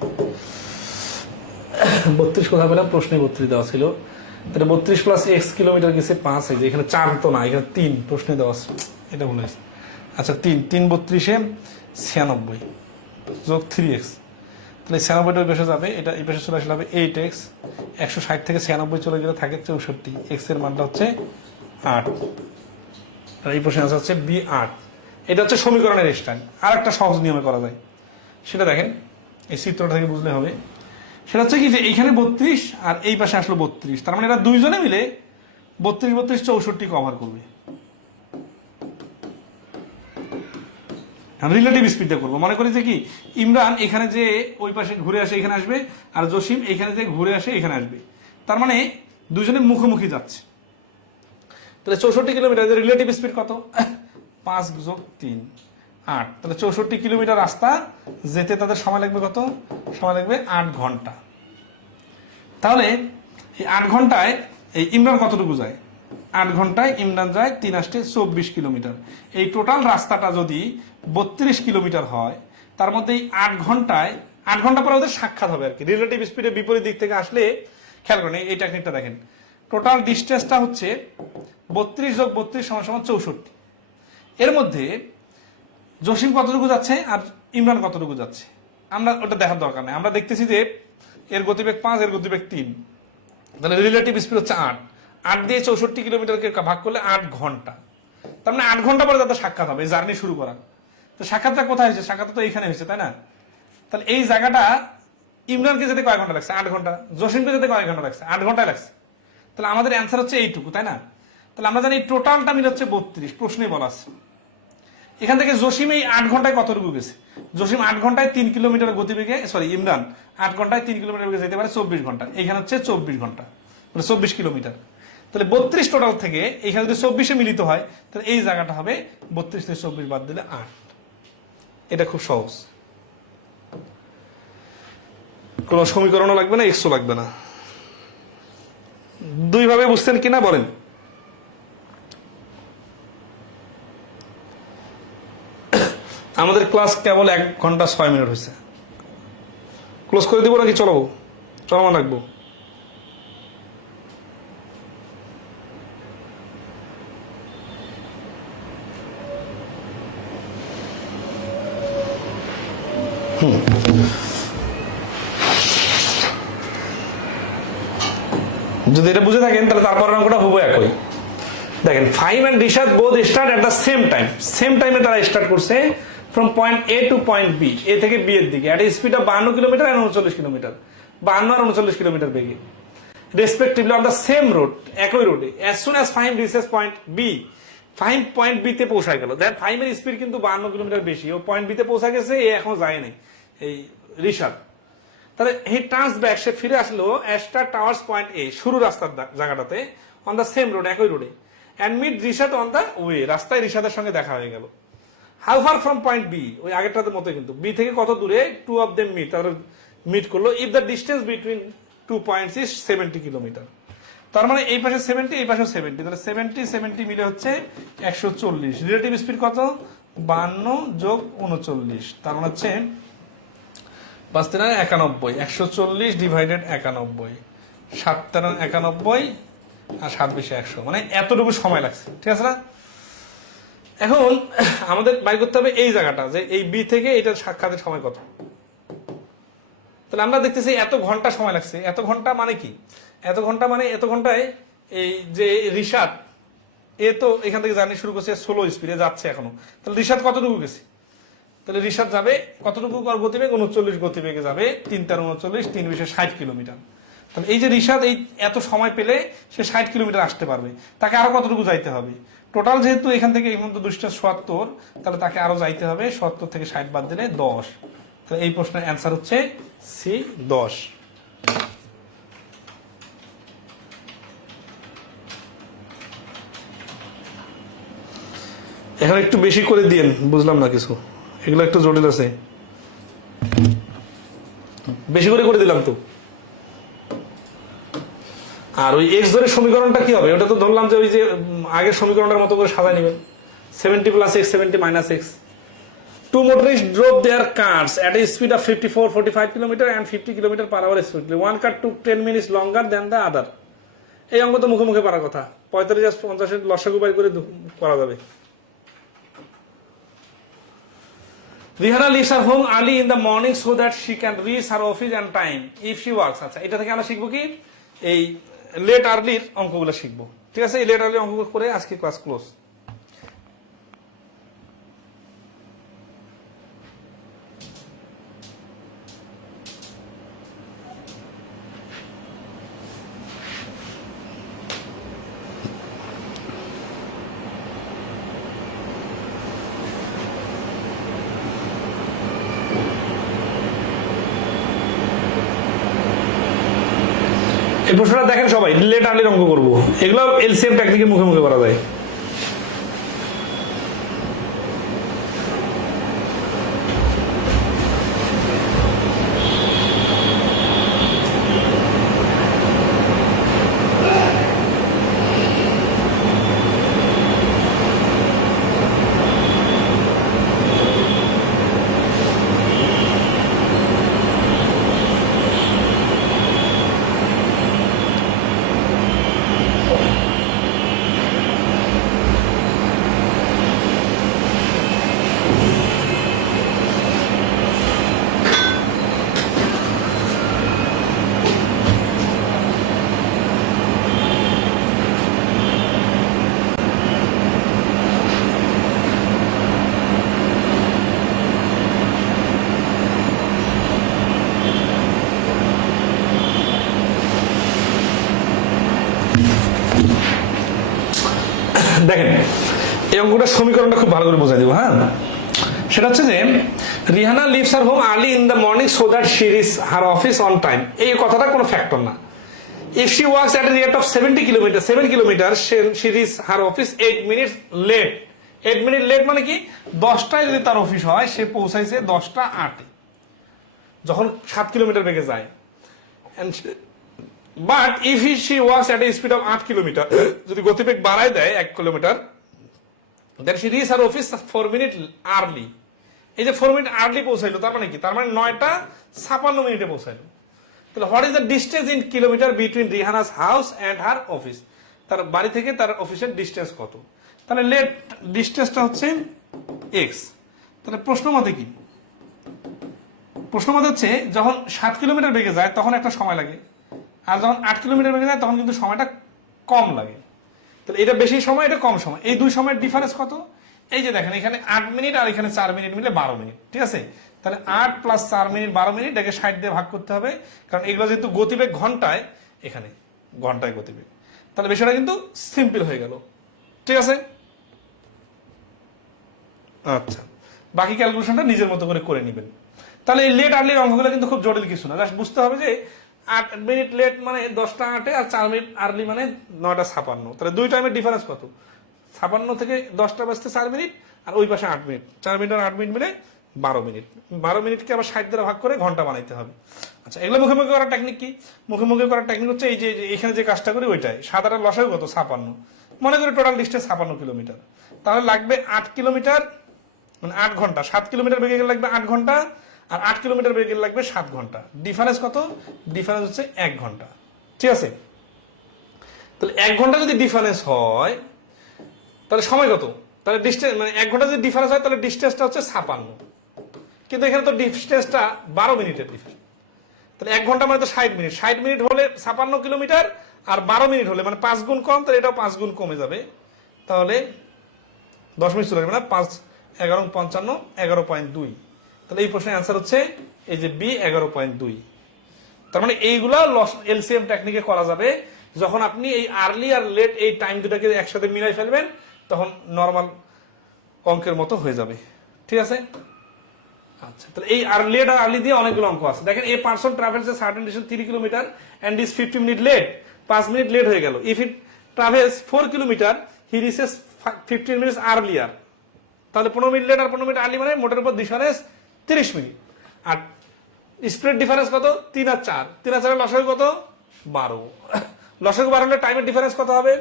32 কোথায় পেলাম? প্রশ্নে 32 দেওয়া ছিল। তাহলে 32 প্লাস এক্স কিলোমিটার গেছে 5, এই যে এখানে 4 তো না, এখানে 3 প্রশ্নে দেওয়া আছে, এটা বলে। আচ্ছা, 3 32 96 যোগ 3x, তাহলে 96টা ওই পাশে যাবে, এটা এই পাশে চলে আসলে হবে 8x, 160 থেকে 96 চলে গেলে থাকে 64, এক্স এর মানটা হচ্ছে 8, আর এই প্রশ্নে আনসার হচ্ছে বি 8। এটা হচ্ছে সমীকরণের স্টাইল। আর একটা সহজ নিয়মে করা যায়, সেটা দেখেন, এই চিত্রটা থেকে বুঝলে হবে। সেটা হচ্ছে কি যে এইখানে 32 আর এই পাশে আসলো 32, তার মানে এরা দুইজনে মিলে 32 32 64 কভার করবে। রিলেটিভ স্পিডে করবো, মনে করি যে কি ইমরান এখানে যে ওই পাশে ঘুরে আসে এখানে আসবে, আর জসিম এখানে যে ঘুরে আসে এখানে আসবে, তার মানে দুজনে মুখোমুখি যাচ্ছে। তাহলে 64 কিলোমিটার, রিলেটিভ স্পিড কত? 5 যোগ 3 8, তাহলে 64 কিলোমিটার রাস্তা যেতে তাদের সময় লাগবে কত? সময় লাগবে 8 ঘন্টা। তাহলে এই 8 ঘন্টায় এই ইমরান কতটুকু যায়? 8 ঘন্টায় ইমরান যায় 3 8 24 কিলোমিটার। এই টোটাল রাস্তাটা যদি 32 কিলোমিটার হয়, তার মধ্যে এই 8 ঘন্টা পরে ওদের সাক্ষাৎ হবে আর কি। রিলেটিভ স্পিডের বিপরীত দিক থেকে আসলে খেয়াল করেন এই টেকনিকটা দেখেন। টোটাল ডিস্টেন্সটা হচ্ছে 32 যোগ 32 সমান সমান 64। এর মধ্যে জসিম কতটুকু যাচ্ছে আর ইমরান কতটুকু যাচ্ছে আমরা ওটা দেখার দরকার নেই। আমরা দেখতেছি যে এর গতিবেগ 5, এর গতিবেগ 3, তাহলে রিলেটিভ স্পিড হচ্ছে 8। 8 দিয়ে 64 কিলোমিটারকে ভাগ করলে 8 ঘন্টা, তার মানে 8 ঘন্টা পরে তাদের সাক্ষাৎ হবে, জার্নি শুরু করা। তো সাক্ষাৎটা কোথায় হয়েছে? সাক্ষাৎটা তো এইখানে হয়েছে, তাই না? তাহলে এই জায়গাটা ইমরানকে যেতে কয় ঘন্টা লাগছে? 8 ঘন্টা। জসিমকে যেতে কয় ঘন্টা লাগছে? 8 ঘন্টায় লাগছে। তাহলে আমাদের অ্যান্সার হচ্ছে এইটুকু, তাই না? তাহলে আমরা জানি টোটালটা মিলে হচ্ছে 32, প্রশ্নে বলা আছে। এখান থেকে জসিম এই 8 ঘন্টায় কতটুকু গেছে? জসিম 8 ঘন্টায় 3 কিলোমিটার গতিবেগে, সরি ইমরান 8 ঘন্টায় 3 কিলোমিটার বেগে যেতে পারে 24 ঘন্টা, এখানে হচ্ছে 24 ঘন্টা, মানে 24 কিলোমিটার। তাহলে 32 টোটাল থেকে এখানে যদি 24-এ মিলিত হয়, তাহলে এই জায়গাটা হবে 32 থেকে 24 বাদ দিলে 8। এটা খুব সহজ, কোনো সমীকরণও লাগবে না, এক্সও লাগবে না। দুইভাবে বুঝতেন কিনা বলেন? আমাদের ক্লাস কেবল 1 ঘন্টা 6 মিনিট হয়েছে। ক্লোজ করে দিব নাকি চলমান রাখবো? যদি এটা বুঝে থাকেন তাহলে তারপর অঙ্কটা হুবহু একই। দেখেন, Fahim and Rishad both start at the same টাইমে তারা স্টার্ট করছে from point A to point B, A থেকে বি এর দিকে, এট স্পিড অফ 52 কিলোমিটার আর 39 কিলোমিটার, 52 আর 39 কিলোমিটার বেগে, respectively on the same road, একই রোডে। As soon as Fahim reaches point B, Fahim point B তে পৌঁছায় গেল। দেখ ফাহিমের স্পিড কিন্তু 52 কিলোমিটার বেশি, ও পয়েন্ট বি তে পৌঁছা গেছে, এ এখনো যায় নাই এই রিশাদ। তাহলে হি টার্নস ব্যাক, সে ফিরে আসলো অ্যাস্টার টাওয়ার্স পয়েন্ট এ, শুরু রাস্তার জায়গাটাতে, অন দ্য সেম রোড, একই রোডে, and meet Rishad on the way, রাস্তায় রিশাদের সঙ্গে দেখা হয়ে গেল। How far from point B, ওই আগেরটার মতো কিন্তু, বি থেকে কত দূরে? 2 অফ দেম মিট, তারপরে মিট করলো। If the distance between 2 points is 70 kilometre, তার মানে এই পাশে 70, এই পাশে 70, তাহলে 70 মিলে হচ্ছে 140। রিলেটিভ স্পিড কত? 52 যোগ 39, তার মানে হচ্ছে 5 3 91, 140 ডিভাইডেড 91, 7 3 91 আর 7 20 100, মানে এতটুকু সময় লাগছে, ঠিক আছে না? এখন আমাদের বাইর করতে হবে এই জায়গাটা, যে এই বি থেকে এটা সাক্ষাতের সময় কত। তাহলে আমরা দেখতেছি এত ঘন্টা সময় লাগছে। এত ঘন্টা মানে কি? এত ঘন্টা মানে এত ঘন্টায় এই যে রিশাদ, এ তো এখান থেকে জার্নি শুরু করছে স্লো স্পিডে যাচ্ছে এখনো। তাহলে রিশাদ কতটুকু গেছে? তাহলে রিশাদ যাবে কতটুকু গতিবেগ? 39 গতিবেগে যাবে। 3 × 39, 3 × 60 কিলোমিটার। তাহলে এই যে রিশাদ এই এত সময় পেলে সে 60 কিলোমিটার আসতে পারবে, তাকে আরো কতটুকু যাইতে হবে? টোটাল যেহেতু এখান থেকে এই পর্যন্ত 270, তাহলে তাকে আরো যাইতে হবে 70 থেকে 60 বাদ দিলে 10। তাহলে এই প্রশ্নের অ্যান্সার হচ্ছে সি, 10। এখন একটু বেশি করে দিয়েন, বুঝলাম না কিছু, এগুলো একটু জটিল আছে, বেশি করে করে দিলাম তো। আর ওই এক্স ধরে সমীকরণটা কি হবে? ওটা তো ধরলাম যে ওই যে আগের সমীকরণটার মতো করে সাজায় নেবেন, 70 + x, 70 - x. Two motorists drove their cars at a speed of 45 kilometer and 50 kilometer per hour respectively. One car took 10 minutes longer than the other. এই অঙ্ক তো মুখে মুখে পারার কথা। 45 আর 50 লসাগু বাই করে করা যাবে। Rihanna leaves her home early in the morning so that she can reach her office on time if she works. আচ্ছা, এটা থেকে আমরা শিখবো কি? এই লেট আর্লির অঙ্কগুলো শিখবো। ঠিক আছে, এই লেট আর্লি অঙ্ক করে আজকে ক্লাস ক্লোজ। এই প্রশ্নটা দেখেন সবাই, লেট আর্লির অঙ্ক করবো। এগুলো এলসিএম টেকনিকের মুখে মুখে করা যায়। দেখেন এই অঙ্কটা সমীকরণটা খুব ভালো করে বোঝাই দিব। হ্যাঁ, সেটা হচ্ছে যে Rihana leaves her home early in the morning so that she reach her office on time. এই কথাটা কোনো ফ্যাক্টর না। If she works at a rate of 70 kilometre, 7 kilometre, she reach her office 8 minutes late. 8 minute late মানে কি? 10টায় যদি তার office হয়, সে পৌঁছাইছে 10টা 8-এ, যখন 7 কিলোমিটার বেগে যায়। But if she works at a speed of 8 kilometre, যদি গতিবেগ বাড়ায় দেয় 1 kilometre, then she reach her office 4 minute early. এই যে 4 মিনিট আর্লি পৌঁছাইলো, তার মানে কি? তার মানে 9:56 পৌঁছাইলো। তাহলে what is the distance in kilometre between Rihana's house and her office? তার বাড়ি থেকে তার অফিসের ডিস্টেন্স কত? তাহলে লেট ডিস্টেন্সটা হচ্ছে এক্স। তাহলে প্রশ্ন মতে কি? প্রশ্ন মতে হচ্ছে যখন 7 কিলোমিটার বেগে যায় তখন একটা সময় লাগে, আর যখন 8 কিলোমিটার বেগে যায় তখন কিন্তু সময়টা কম লাগে। তাহলে এটা বেশি সময়, এটা কম সময়, এই দুই সময়ের ডিফারেন্স কত? এই যে দেখেন, এখানে 8 মিনিট আর এখানে 4 মিনিট মিলে 12 মিনিট। ঠিক আছে, তাহলে 8 + 4 মিনিট 12 মিনিট, এটাকে 60 দিয়ে ভাগ করতে হবে, কারণ এগুলো যেহেতু গতিবেগ ঘন্টায়, এখানে ঘন্টায় গতিবেগ। তাহলে বিষয়টা কিন্তু সিম্পল হয়ে গেল। ঠিক আছে, আচ্ছা, বাকি ক্যালকুলেশনটা নিজের মতো করে করে নেবেন। তাহলে এই লেট আর্লির অঙ্কগুলো কিন্তু খুব জটিল কিছু না, জাস্ট বুঝতে হবে যে 8 মিনিট লেট মানে 10টা 8-এ, আর 4 মিনিট আর্লি মানে 9:56। তাহলে দুই টাইমের ডিফারেন্স কত? 56 থেকে 10টা বাজতে 4 মিনিট, আর ওই পাশে 8 মিনিট। 4 মিনিট আর 8 মিনিট মিলে 12 মিনিট। 12 মিনিটকে আবার 60 দ্বারা ভাগ করে ঘন্টা বানাইতে হবে। আচ্ছা, এগুলো মুখে মুখে করার টেকনিক কি? মুখে মুখে করার টেকনিক হচ্ছে এই যে এখানে যে কাজটা করি ওইটাই। 7 আর লসাগু কত? 56। মনে করি টোটাল ডিস্টেন্স 56 কিলোমিটার, তাহলে লাগবে 8 কিলোমিটার, মানে 8 ঘন্টা। 7 কিলোমিটার বেগে গেলে লাগবে 8 ঘন্টা, আর 8 কিলোমিটার বেগে গেলে লাগবে 7 ঘন্টা। ডিফারেন্স কত? ডিফারেন্স হচ্ছে 1 ঘন্টা। ঠিক আছে, তাহলে 1 ঘন্টা যদি ডিফারেন্স হয়, তাহলে সময় কত? তাহলে ডিস্টেন্স মানে 1 ঘন্টা যদি ডিফারেন্স হয় তাহলে ডিস্টেন্সটা হচ্ছে 56, কিন্তু এখানে তো ডিস্টেন্সটা 12 মিনিটের ডিফারেন্স। তাহলে 1 ঘন্টা মানে তো 60 মিনিট, 60 মিনিট হলে 56 কিলোমিটার, আর 12 মিনিট হলে মানে 5 গুণ কম, তাহলে এটাও 5 গুণ কমে যাবে। তাহলে 10 মিনিট চলে যাবে না, 5 11 55 11.2। তাহলে এই প্রশ্নের অ্যান্সার হচ্ছে এই যে বি 11.2। তার মানে এইগুলা এলসিএম টেকনিকে করা যাবে যখন আপনি এই আর্লি আর লেট এই টাইম দুটাকে একসাথে মিলাই ফেলবেন, তখন নর্মাল অঙ্কের মতো হয়ে যাবে। ঠিক আছে, আচ্ছা। তাহলে এই লেট আর আর্লি দিয়ে অনেকগুলো অঙ্ক আছে। দেখেন a person travels a certain distance 3 kilometre and is 50 minute late, 5 minute late হয়ে গেল। If it travels 4 kilometre he reaches 15 minutes earlier. তাহলে 15 মিনিট লেট আর 15 মিনিট আর্লি মানে মোটের উপর ডিফারেন্স 30 মিনিট। আর স্পিড ডিফারেন্স কত? 3 আর 4, 3 আর 4 লসাগু কত? 12। লসাগু 12 হলে টাইমের ডিফারেন্স কত হবে?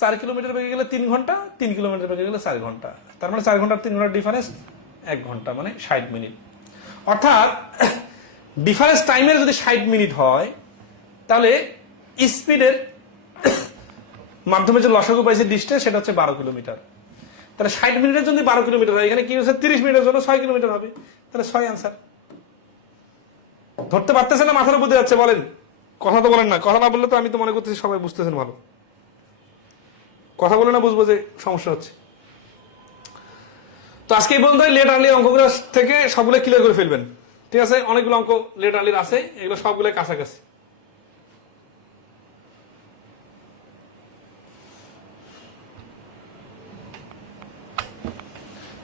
4 কিলোমিটার বেগে গেলে 3 ঘন্টা, 3 কিলোমিটার বেগে গেলে 4 ঘন্টা। তার মানে 4 ঘন্টা 3 ঘন্টার ডিফারেন্স 1 ঘন্টা, মানে 60 মিনিট। অর্থাৎ ডিফারেন্স টাইমের যদি 60 মিনিট হয়, তাহলে স্পিডের মাধ্যমে যে লসাগু পাইছে ডিস্টেন্স সেটা হচ্ছে 12 কিলোমিটার। তাহলে 60 মিনিটের জন্য 12 কিলোমিটার হয়, এখানে কি হচ্ছে 30 মিনিটের জন্য 6 কিলোমিটার হবে। তাহলে 6 অ্যান্সার। ধরতে পারতেছেন না, মাথার উপর দিয়ে যাচ্ছে? বলেন, কথা তো বলেন না। কথা না বললে তো আমি তো মনে করতেছি সবাই বুঝতেছেন ভালো। কথা বলে না বুঝবো যে সমস্যা হচ্ছে। তো আজকে এই পর্যন্ত লেট আর্লি অঙ্কগুলো থেকে সবগুলো ক্লিয়ার করে ফেলবেন। ঠিক আছে, অনেকগুলো অঙ্ক লেট আর্লির আছে, এগুলো সবগুলো কাছাকাছি।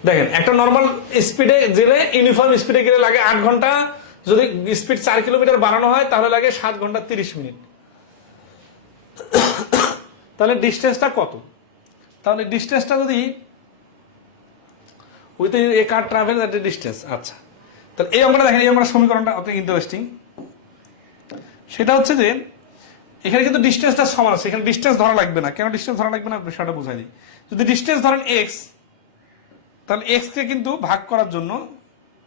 দেখেন, একটা নর্মাল স্পিডে গেলে, ইউনিফর্ম স্পিডে গেলে লাগে 8 ঘন্টা। যদি স্পিড 4 কিলোমিটার বাড়ানো হয় তাহলে লাগে 7 ঘন্টা 30 মিনিট। তাহলে ডিস্টেন্সটা কত? তাহলে ডিস্টেন্সটা যদি with a car travel at a distance. আচ্ছা, তাহলে এই আমরা দেখেন, এই আমরা সমীকরণটা অত ইন্টারেস্টিং। সেটা হচ্ছে যে এখানে কিন্তু ডিস্টেন্সটা সমান আছে, এখানে ডিস্টেন্স ধরা লাগবে না। কেন ডিস্টেন্স ধরা লাগবে না সেটা বোঝাই দিই। যদি ডিস্টেন্স ধরেন এক্স, তাহলে এক্স কে কিন্তু ভাগ করার জন্য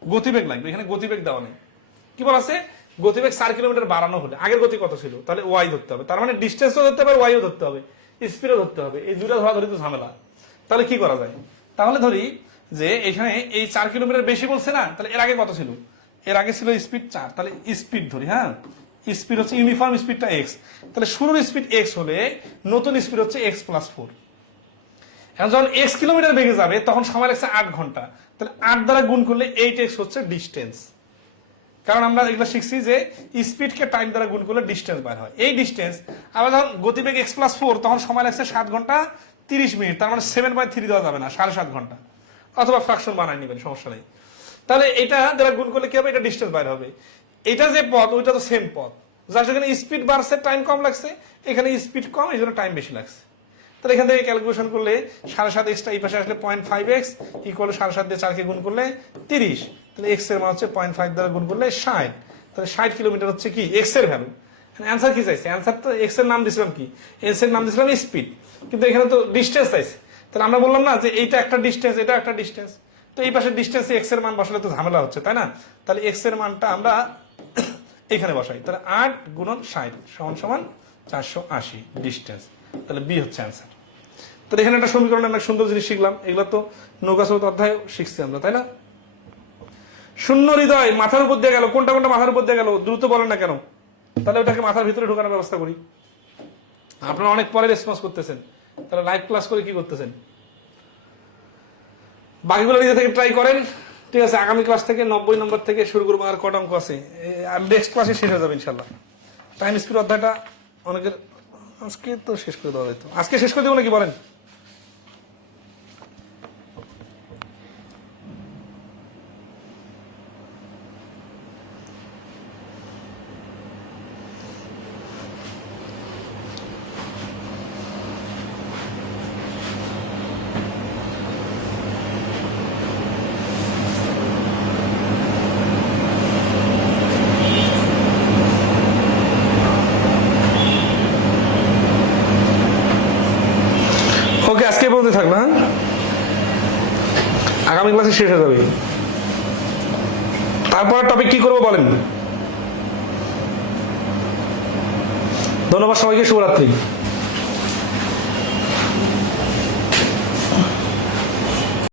গতিবেগ লাগবে। এখানে গতিবেগ দেওয়া নেই। কি বলা আছে? গতিবেগ 4 কিলোমিটার বাড়ানো হলে আগের গতি কত ছিল, তাহলে ওয়াই ধরতে হবে। তার মানে ডিস্টেন্সও ধরতে হবে, ওয়াইও ধরতে হবে, স্পিডও ধরতে হবে। এই দুটো ধরা ধরি তো ঝামেলা। তাহলে কি করা যায়? তাহলে ধরি যে এখানে এই 4 কিলোমিটার বেশি বলছে না, তাহলে এর আগে কত ছিল? এর আগে ছিল স্পিড 4, তাহলে স্পিড ধরি। হ্যাঁ, স্পিড হচ্ছে ইউনিফর্ম স্পিডটা এক্স, তাহলে শুরুর স্পিড এক্স হলে নতুন স্পিড হচ্ছে এক্স প্লাস 4। এখন যখন এক্স কিলোমিটার বেগে যাবে তখন সময় লাগছে 8 ঘন্টা, তাহলে 8 দ্বারা গুণ করলে 8x হচ্ছে ডিস্টেন্স। কারণ আমরা এগুলো শিখছি যে স্পিডকে টাইম দ্বারা গুণ করলে ডিস্টেন্স বের হয়। এই ডিস্টেন্স আবার যখন গতিবেগ এক্স প্লাস 4, তখন সময় লাগছে 7 ঘন্টা 30 মিনিট। তার মানে 7/3 দেওয়া যাবে না, 7.5 ঘন্টা, অথবা ফ্র্যাকশন বানায় নেবেন, সমস্যা নেই। তাহলে এটা দ্বারা গুণ করলে কি হবে? এটা ডিস্টেন্স বের হবে। এটা যে পথ, ওইটা তো সেম পথ, যার সেখানে স্পিড বাড়ছে টাইম কম লাগছে, এখানে স্পিড কম, এই জন্য টাইম বেশি লাগছে। তাহলে এখান থেকে ক্যালকুলেশন করলে 7.5 এক্সটা এই পাশে আসলে 0.5x ইকুয়াল 7.5 দিয়ে 4 কে গুণ করলে 30। তাহলে এক্স এর মান হচ্ছে 0.5 দ্বারা গুণ করলে 60। তাহলে 60 কিলোমিটার হচ্ছে কি এক্স এর ভ্যালু। অ্যান্সার কি চাইছে? অ্যান্সার তো এক্স এর নাম দিছিলাম কি, এক্স এর নাম দিছিলাম স্পিড, কিন্তু এখানে তো ডিস্টেন্স চাইছে। তাহলে আমরা বললাম না যে এইটা একটা ডিস্টেন্স, এটা একটা ডিস্টেন্স, তো এই পাশের ডিস্টেন্সে এক্স এর মান বসালে তো ঝামেলা হচ্ছে, তাই না? তাহলে এক্স এর মানটা আমরা এখানে বসাই। তাহলে 8 গুণন 60 সমান সমান 480 ডিস্টেন্স। তাহলে বি হচ্ছে অ্যান্সার। তাহলে এখানে একটা সমীকরণ, একটা সুন্দর জিনিস শিখলাম। এগুলো তো নৌকা স্রোত অধ্যায় শিখছি আমরা, তাই না? শূন্য হৃদয় মাথার উপর দিয়ে গেল, কোনটা কোনটা মাথার উপর দিয়ে গেল দ্রুত বলেন না কেন? তাহলে ওটাকে মাথার ভিতরে ঢোকানোর ব্যবস্থা করি। আপনারা অনেক পরে রেসপন্স করতেছেন, তাহলে লাইভ ক্লাস করে কি করতেছেন? বাকিগুলো নিজে থেকে ট্রাই করেন। ঠিক আছে, আগামী ক্লাস থেকে 90 নম্বর থেকে শুরু করবো। আর কটা অঙ্ক আছে, আর নেক্সট ক্লাসে শেষ হয়ে যাবে ইনশাল্লাহ। টাইম স্পিড অধ্যায়টা অনেকের আজকে তো শেষ করে দেওয়া হয়তো, আজকে শেষ করে দেবো নাকি বলেন? ওকে, আজকে পর্যন্ত থাকবে। হ্যাঁ, আগামী ক্লাসে শেষ হয়ে যাবে। তারপর টপিক কি করবো বলেন? ধন্যবাদ সবাইকে, শুভরাত্রি।